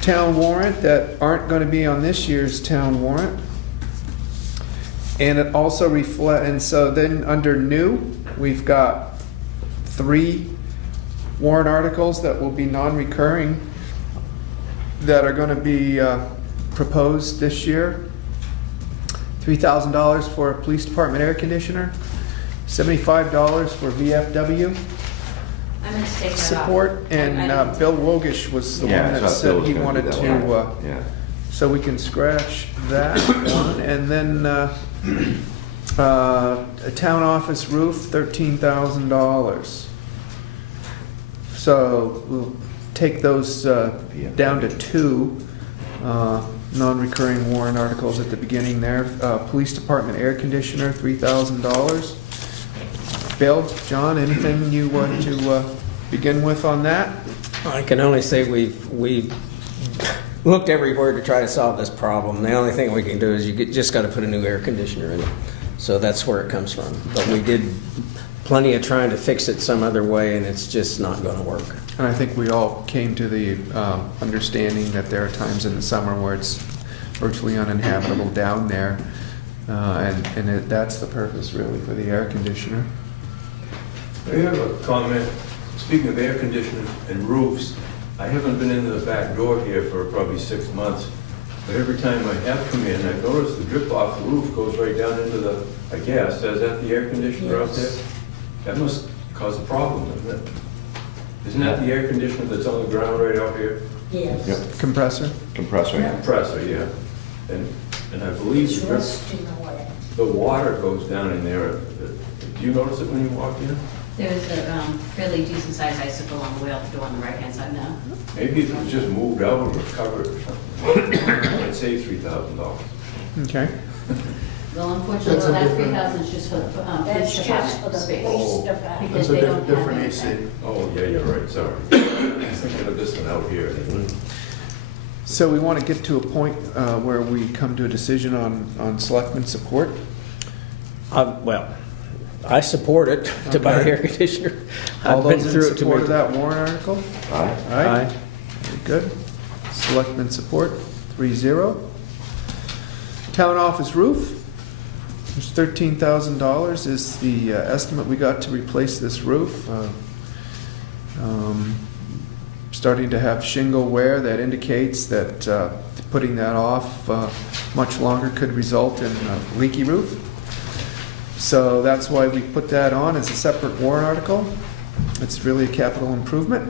town warrant that aren't going to be on this year's town warrant. And it also and so then under new, we've got 3 warrant articles that will be non-recurring that are going to be proposed this year. $3,000 for a police department air conditioner, $75 for VFW I'm gonna take that off. support, and I didn't- Bill Wogish was the one Yeah, I that thought Bill said was he gonna do wanted that to, one. Yeah. so we can scratch that one, and then a town office roof, $13,000. So we'll take those down to 2 non-recurring warrant articles at the beginning there. Police department air conditioner, $3,000. Bill, John, anything you want to begin with on that? I can only say we've looked everywhere to try to solve this problem. The only thing we can do is just got to put a new air conditioner in it. So that's where it comes from. But we did plenty of trying to fix it some other way, and it's just not going to work. And I think we all came to the understanding that there are times in the summer where it's virtually uninhabitable down there. That's the purpose really for the air conditioner. I have a comment. Speaking of air conditioners and roofs, I haven't been into the back door here for probably 6 months, but every time I have come in, I notice the drip off the roof goes right down into the, I guess, is that the air conditioner out there? That must cause a problem, doesn't it? Isn't that the air conditioner that's on the ground right out here? Yes. Yep. Compressor? Compressor. Compressor, yeah. And I believe It's the drip, rusting away. the water goes down in there. Do you notice it when you walk in? There's a fairly decent sized icicle on the way out the door on the right hand side now. Maybe if it was just moved out or covered or something, I'd save $3,000. Okay. Well, unfortunately, That's a that different- 3,000 is just for the That's police just for the department space. police Oh. department. Because It's a they don't have different anything. AC. Oh, yeah, you're right, sorry. I was thinking of this one out here. So we want to get to a point where we come to a decision on selectmen support. Well, I support it to buy Okay. air conditioner. All I've been those in through it too support many of that warrant article? Aye. Aye. Very good. Selectmen support, 3-0. Town office roof, there's $13,000 is the estimate we got to replace this roof. Starting to have shingle wear that indicates that putting that off much longer could result in a leaky roof. So that's why we put that on as a separate warrant article. It's really a capital improvement,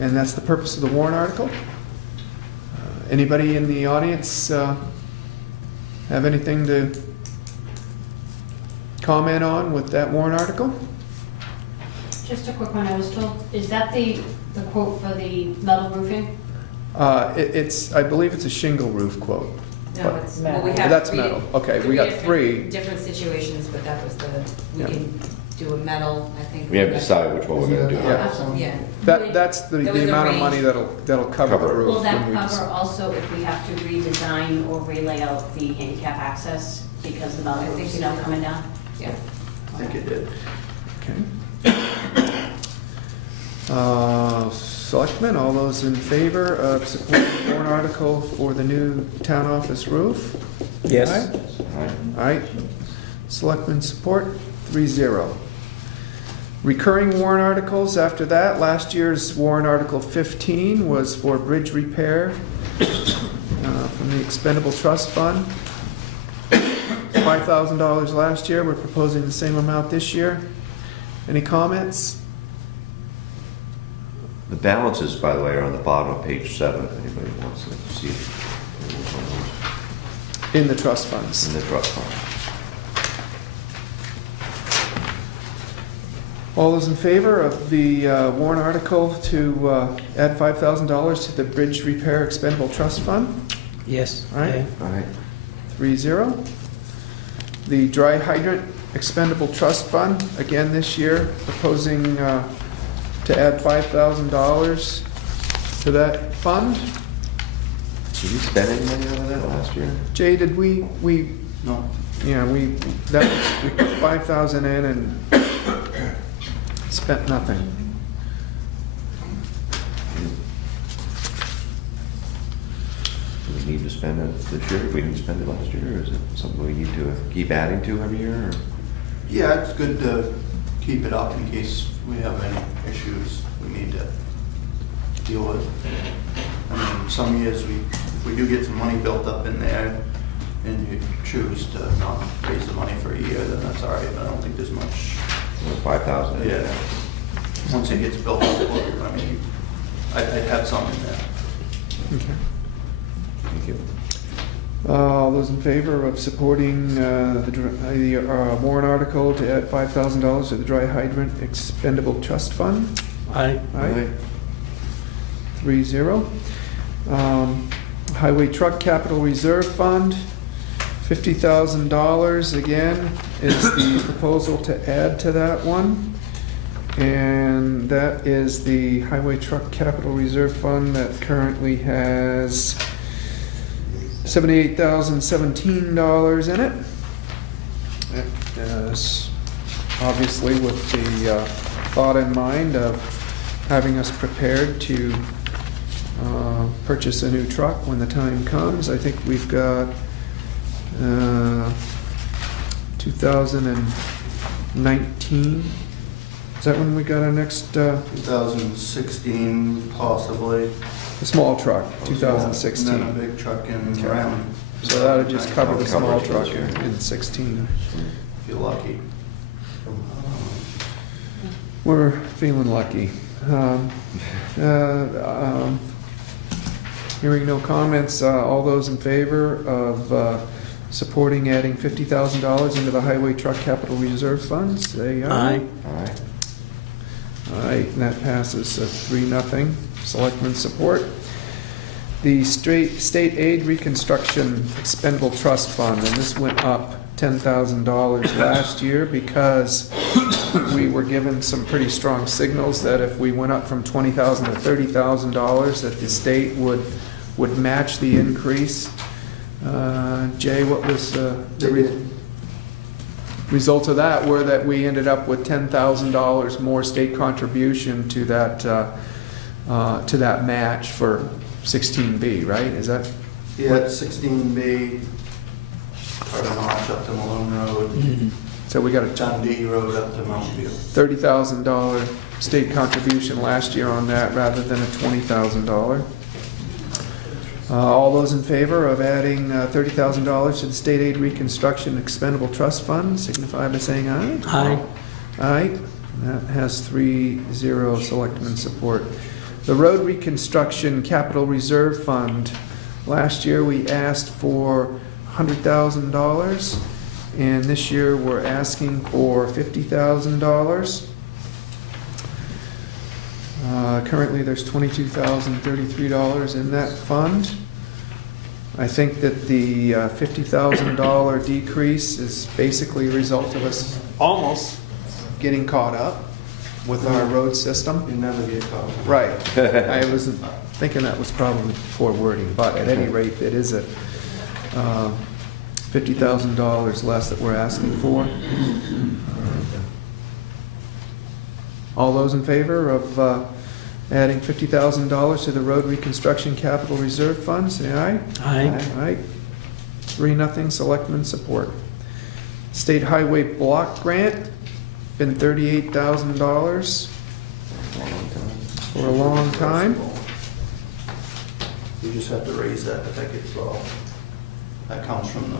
and that's the purpose of the warrant article. Anybody in the audience have anything to comment on with that warrant article? Just a quick one, I was told, is that the quote for the metal roofing? I believe it's a shingle roof quote. No, it's, well, we have. That's three- metal. Okay, we got different- 3. Different situations, but that was we Yeah. can do a metal, I think. We haven't decided which one we're gonna do. Yeah. Yeah. That's the There was a amount of range. money that'll cover the Cover it. roof. Will that when we cover decide. also if we have to redesign or relay out the handicap access because the metal I think roof's it now did. coming down? Yeah. I think it did. Okay. Selectmen, all those in favor of supporting the warrant article for the new town office roof? Yes. Aye. All right. Aye. Selectmen support, 3-0. Recurring warrant articles after that, last year's warrant article 15 was for bridge repair from the expendable trust fund. $5,000 last year, we're proposing the same amount this year. Any comments? The balances, by the way, are on the bottom of page 7, if anybody wants to see it. In the trust funds. In the trust fund. All those in favor of the warrant article to add $5,000 to the bridge repair expendable trust fund? Yes. Aye. All right. 3-0. The dry hydrant expendable trust fund, again this year, proposing to add $5,000 to that fund. Did we spend any money out of that last year? Jay, did we, No. yeah, we put 5,000 in and spent nothing. Do we need to spend it this year? We didn't spend it last year, or is it something we need to keep adding to every year? Or? Yeah, it's good to keep it up in case we have any issues we need to deal with. I mean, some years if we do get some money built up in there and you choose to not raise the money for a year, then that's all right, but I don't think there's much. 5,000. Yeah. Once it gets built up, I mean, I'd have some in there. Okay. Thank you. All those in favor of supporting the warrant article to add $5,000 to the dry hydrant expendable trust fund? Aye. Aye. 3-0. Highway truck capital reserve fund, $50,000 again is the proposal to add to that one. And that is the highway truck capital reserve fund that currently has $78,017 in it. It is obviously with the thought in mind of having us prepared to purchase a new truck when the time comes. I think we've got 2019. Is that when we got our next, 2016 possibly. the small truck, 2016? And then a big truck in Okay. around. So that'll just cover the small Cover truck this year. in 16. If you're lucky. We're feeling lucky. Hearing no comments, all those in favor of supporting adding $50,000 into the highway truck capital reserve fund, say aye. Aye. All right. All right, and that passes 3-0. Selectmen support. The state aid reconstruction expendable trust fund, and this went up $10,000 last year because we were given some pretty strong signals that if we went up from $20,000 to $30,000, that the state would match the increase. Jay, what was the result of that? Were that we ended up with $10,000 more state contribution to that match for 16B, right? Is that? Yeah, it's 16B, part of Notch up to Malone Road, So we got a Dundee Road up to Mountain View. $30,000 state contribution last year on that rather than a $20,000. All those in favor of adding $30,000 to the state aid reconstruction expendable trust fund signify by saying aye. Aye. Aye. That has 3-0 selectmen support. The road reconstruction capital reserve fund, last year we asked for $100,000, and this year we're asking for $50,000. Currently, there's $22,033 in that fund. I think that the $50,000 decrease is basically a result of us almost getting caught up with our road system. You never get caught. Right. I was thinking that was probably poor wording, but at any rate, it is a $50,000 less that we're asking for. All those in favor of adding $50,000 to the road reconstruction capital reserve fund, say aye. Aye. Aye. 3-0, selectmen support. State Highway Block Grant, been $38,000 for a long time. You just have to raise that, but that gets low. That comes from the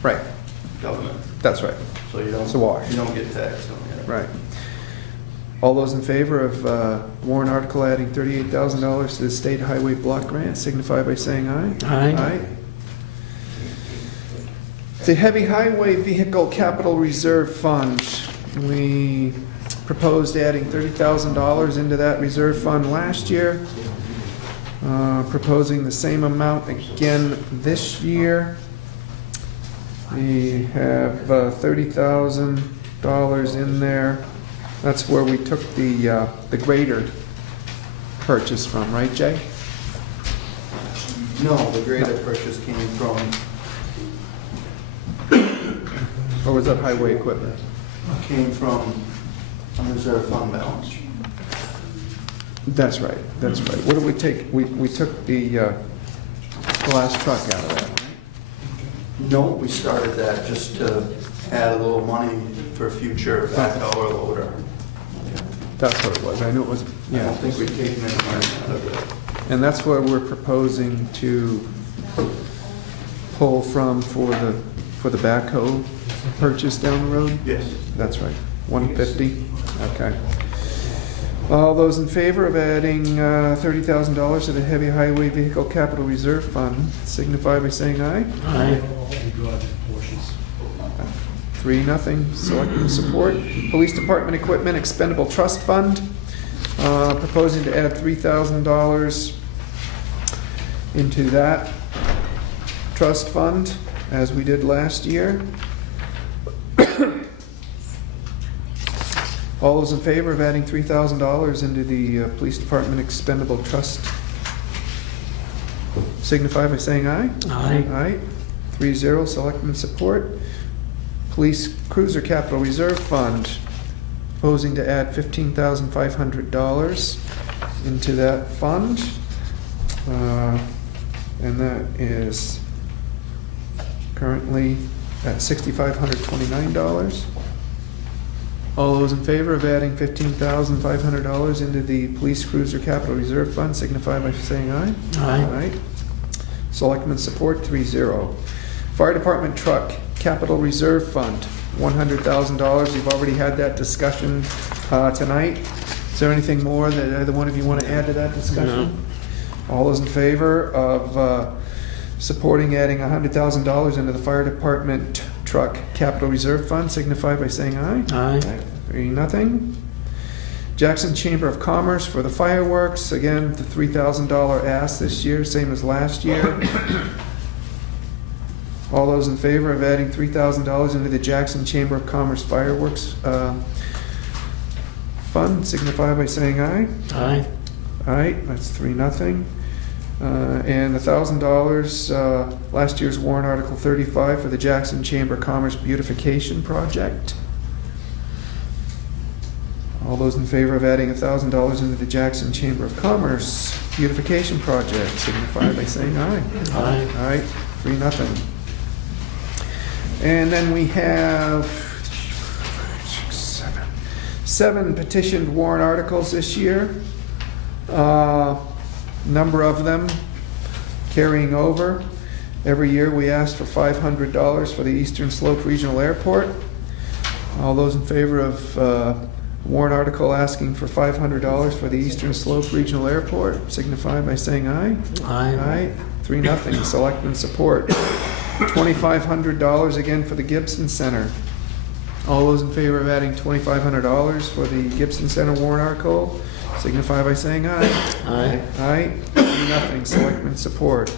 Right, government, that's right, so you don't. It's a wash. You don't get taxed on it. right. All those in favor of warrant article adding $38,000 to the State Highway Block Grant signify by saying aye. Aye. The Heavy Highway Vehicle Capital Reserve Fund, we proposed adding $30,000 into that reserve fund last year. Proposing the same amount again this year. We have $30,000 in there. That's where we took the grader purchase from, right, Jay? No, the grader purchase came from, Or was that highway equipment? unreserved fund balance. That's right, that's right. What did we take? We took the last truck out of that, right? No, we started that just to add a little money for future backhoe or loader. That's what it was. I knew it was, I yeah. don't think we've taken any money out of it. And that's where we're proposing to pull from for the backhoe purchase down the road? Yes. That's right, 150, okay. All those in favor of adding $30,000 to the Heavy Highway Vehicle Capital Reserve Fund signify by saying aye. Aye. 3-0, selectmen support. Police Department Equipment Expendable Trust Fund, proposing to add $3,000 into that trust fund, as we did last year. All those in favor of adding $3,000 into the Police Department Expendable Trust signify by saying aye. Aye. Aye. 3-0, selectmen support. Police Cruiser Capital Reserve Fund, proposing to add $15,500 into that fund. And that is currently at $6,529. All those in favor of adding $15,500 into the Police Cruiser Capital Reserve Fund signify by saying aye. Aye. Selectmen support, 3-0. Fire Department Truck Capital Reserve Fund, $100,000. We've already had that discussion tonight. Is there anything more that either one of you want to add to that discussion? No. All those in favor of supporting adding $100,000 into the Fire Department Truck Capital Reserve Fund signify by saying aye. Aye. 3-0. Jackson Chamber of Commerce for the fireworks, again, the $3,000 ask this year, same as last year. All those in favor of adding $3,000 into the Jackson Chamber of Commerce fireworks fund signify by saying aye. Aye. Aye, that's 3-0. And $1,000, last year's warrant article 35 for the Jackson Chamber of Commerce beautification project. All those in favor of adding $1,000 into the Jackson Chamber of Commerce beautification project signify by saying aye. Aye. Aye, 3-0. And then we have 7 petitioned warrant articles this year. Number of them carrying over. Every year we ask for $500 for the Eastern Slope Regional Airport. All those in favor of warrant article asking for $500 for the Eastern Slope Regional Airport signify by saying aye. Aye. Aye. 3-0. Selectmen support. $2,500 again for the Gibson Center. All those in favor of adding $2,500 for the Gibson Center warrant article signify by saying aye. Aye. Aye. 3-0. Selectmen support.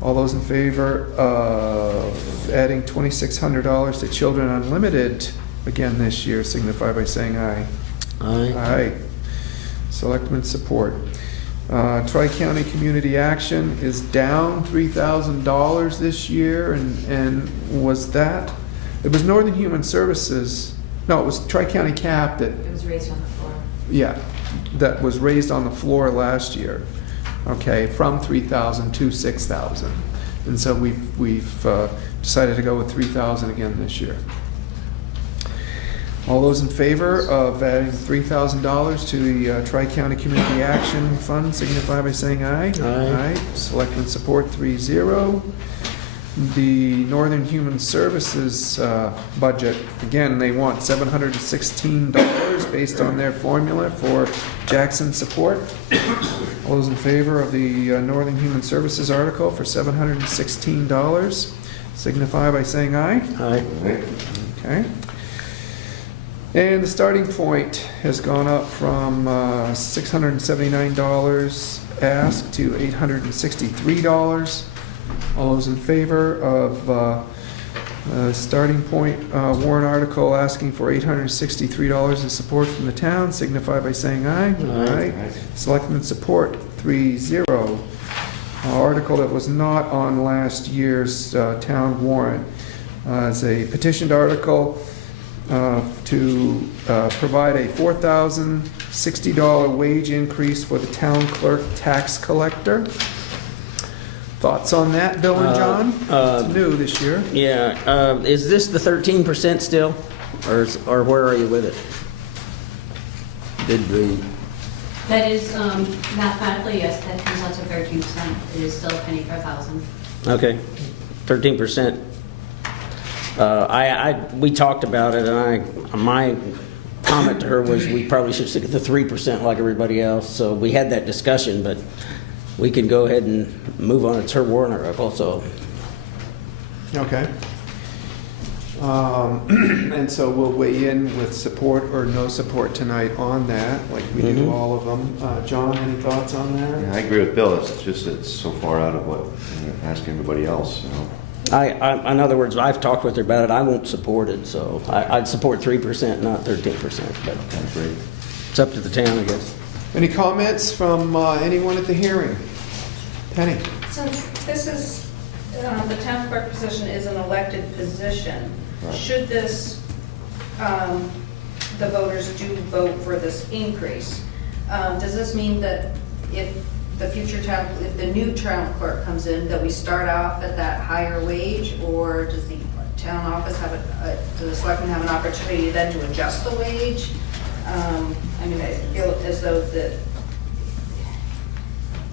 All those in favor of adding $2,600 to Children Unlimited again this year signify by saying aye. Aye. Aye. Selectmen support. Tri-County Community Action is down $3,000 this year, and was that, it was Northern Human Services No, it was Tri-County cap that, It was raised on the floor. yeah, that was raised on the floor last year, okay, from 3,000 to 6,000. And so we've decided to go with 3,000 again this year. All those in favor of adding $3,000 to the Tri-County Community Action Fund signify by saying aye. Aye. Selectmen support 3-0. The Northern Human Services budget, again, they want $716 based on their formula for Jackson support. All those in favor of the Northern Human Services article for $716 signify by saying aye. Aye. Okay. And the starting point has gone up from $679 asked to $863. All those in favor of starting point warrant article asking for $863 in support from the town signify by saying aye. Aye. Selectmen support 3-0. Article that was not on last year's town warrant is a petitioned article to provide a $4,060 wage increase for the town clerk tax collector. Thoughts on that, Bill and John? It's new this year. Yeah, is this the 13% still, or where are you with it? Did we, That is, mathematically, yes, that comes out to 13%. It is still a penny per thousand. okay, 13%. We talked about it, and my comment to her was we probably should stick at the 3% like everybody else. So we had that discussion, but we can go ahead and move on. It's her warrant article, so. Okay. And so we'll weigh in with support or no support tonight on that, like we do all of them. John, any thoughts on that? Yeah, I agree with Bill. It's just it's so far out of what asking everybody else. You know. In other words, I've talked with her about it. I won't support it, so I'd support 3%, not 13%. But Great. it's up to the town, I guess. Any comments from anyone at the hearing? Penny? Since this is, the town clerk position is an elected position, Right. should this, the voters do vote for this increase, does this mean that if the new town clerk comes in, that we start off at that higher wage, or does the town office have do the selectmen have an opportunity then to adjust the wage? I mean, I feel as though that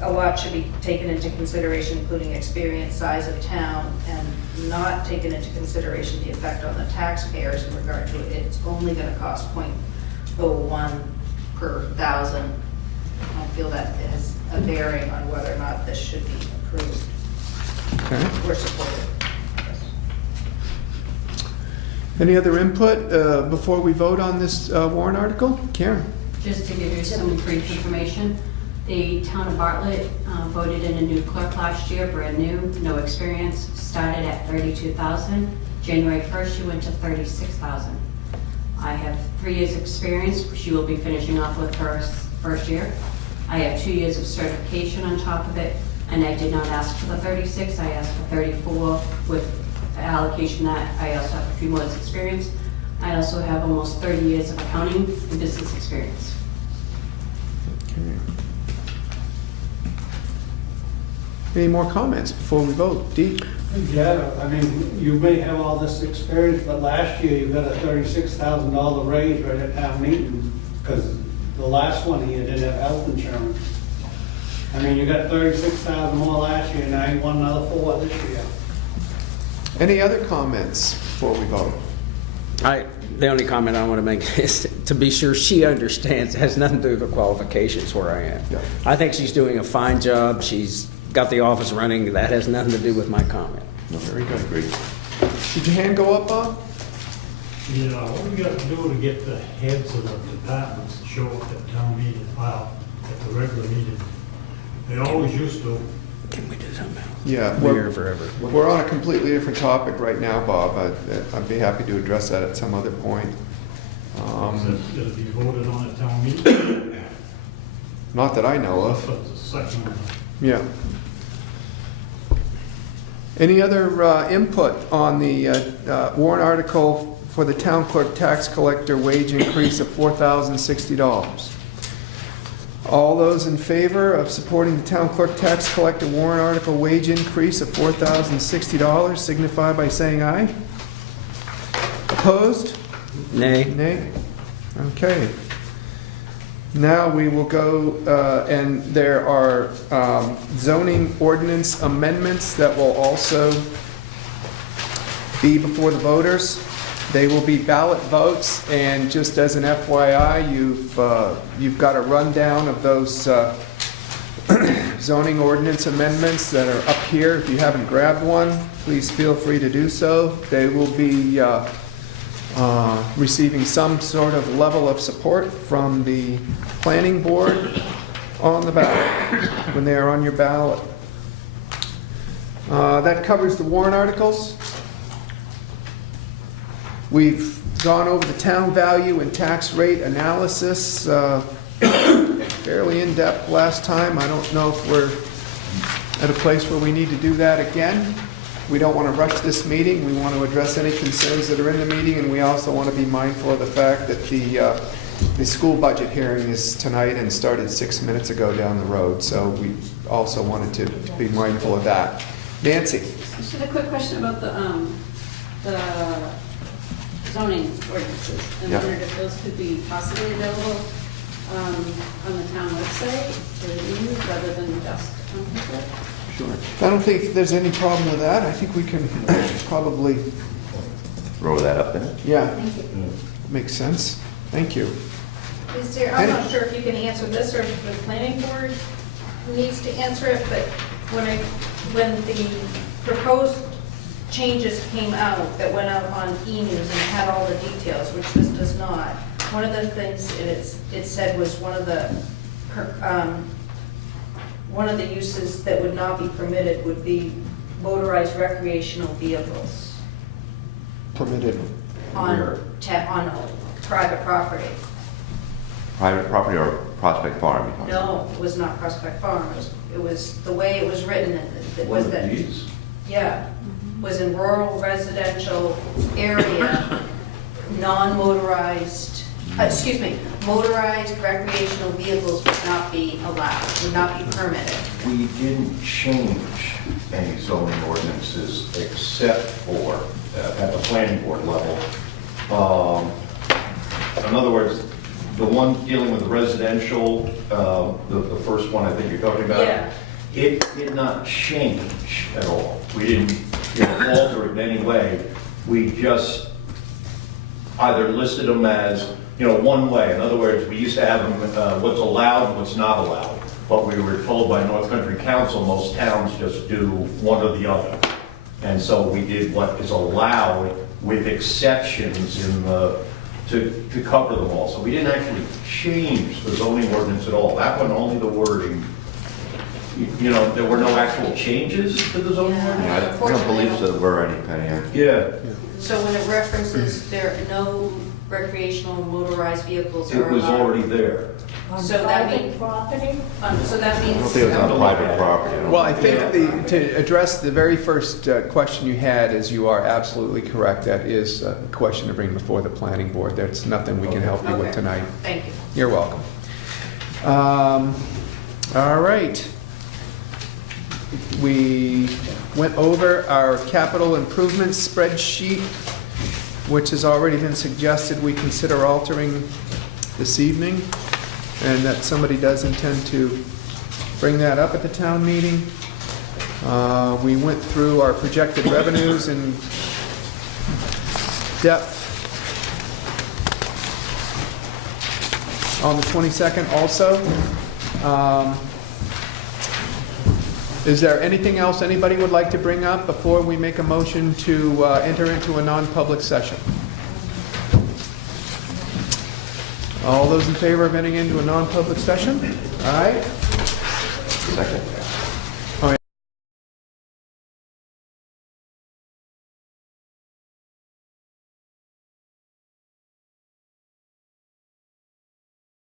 a lot should be taken into consideration, including experience, size of town, and not taken into consideration the effect on the taxpayers in regard to it's only gonna cost .01 per thousand. I don't feel that it has a bearing on whether or not this should be approved Okay. or supported. Any other input before we vote on this warrant article? Karen? Just to give you some brief information, the town of Bartlett voted in a new clerk last year, brand new, no experience, started at 32,000. January 1st, she went to 36,000. I have 3 years' experience. She will be finishing off with her first year. I have 2 years of certification on top of it, and I did not ask for the 36. I asked for 34 with the allocation that I also have a few more experience. I also have almost 30 years of accounting and business experience. Any more comments before we vote? Dee? Yeah, I mean, you may have all this experience, but last year you got a $36,000 raise right at town meeting, because the last one you didn't have health insurance. I mean, you got 36,000 more last year, now you want another 4 this year. Any other comments before we vote? The only comment I want to make is to be sure she understands, it has nothing to do with the qualifications where I am. Yeah. I think she's doing a fine job. She's got the office running. That has nothing to do with my comment. Very good. Great. Did your hand go up, Bob? Yeah, what we got to do to get the heads of the departments to show up at town meeting, at the regular meeting? They always used to. Can we do something else? Yeah, We're here forever. We're on a completely different topic right now, Bob. I'd be happy to address that at some other point. Is it going to be voted on at town meeting? Not that I know of. But the second one, Yeah. Any other input on the warrant article for the town clerk tax collector wage increase of $4,060. All those in favor of supporting the town clerk tax collector warrant article wage increase of $4,060 signify by saying aye. Opposed? Nay. Nay? Okay. Now we will go, and there are zoning ordinance amendments that will also be before the voters. They will be ballot votes, and just as an FYI, you've got a rundown of those zoning ordinance amendments that are up here. If you haven't grabbed one, please feel free to do so. They will be receiving some sort of level of support from the planning board on the ballot, when they are on your ballot. That covers the warrant articles. We've gone over the town value and tax rate analysis fairly in-depth last time. I don't know if we're at a place where we need to do that again. We don't want to rush this meeting. We want to address any concerns that are in the meeting, and we also want to be mindful of the fact that the school budget hearing is tonight and started 6 minutes ago down the road, so we also wanted to be mindful of that. Nancy? Just a quick question about the zoning ordinances. And Yeah. wondered if those could be possibly available on the town website to use rather than just on paper? Sure. I don't think there's any problem with that. I think we can probably, Throw that up there. yeah, makes sense. Thank you. Is there, I'm not sure if you can answer this or if the planning board needs to answer it, but when the proposed changes came out that went out on e-news and had all the details, which this does not, one of the things it said was one of the uses that would not be permitted would be motorized recreational vehicles Permitted. on private property. Private property or Prospect Farm? you're talking about? No, it was not Prospect Farm. It was the way it was written, it was that, yeah, was in rural residential area, non-motorized, motorized recreational vehicles would not be allowed, would not be permitted. We didn't change any zoning ordinances except for at the planning board level. In other words, the one dealing with the residential, the first one I think you're talking about, Yeah. it did not change at all. We didn't alter it in any way. We just either listed them as, one way. In other words, we used to have them, what's allowed and what's not allowed. But we were told by North Country Council, most towns just do one or the other. And so we did what is allowed with exceptions to cover them all. So we didn't actually change the zoning ordinance at all. That one, only the wording. There were no actual changes to the zoning ordinance? Yeah, I don't believe so there were any, Penny. Yeah. So when it references there are no recreational motorized vehicles are It was allowed. already there. On So that private means- property? So that I means. don't think it was on private property. Well, I think to address the very first question you had is you are absolutely correct. That is a question to bring before the planning board. That's nothing we can help you with Okay. tonight. Thank you. You're welcome. All right. We went over our capital improvement spreadsheet, which has already been suggested we consider altering this evening, and that somebody does intend to bring that up at the town meeting. We went through our projected revenues in depth on the 22nd also. Is there anything else anybody would like to bring up before we make a motion to enter into a non-public session? All those in favor of entering into a non-public session? All right. Second.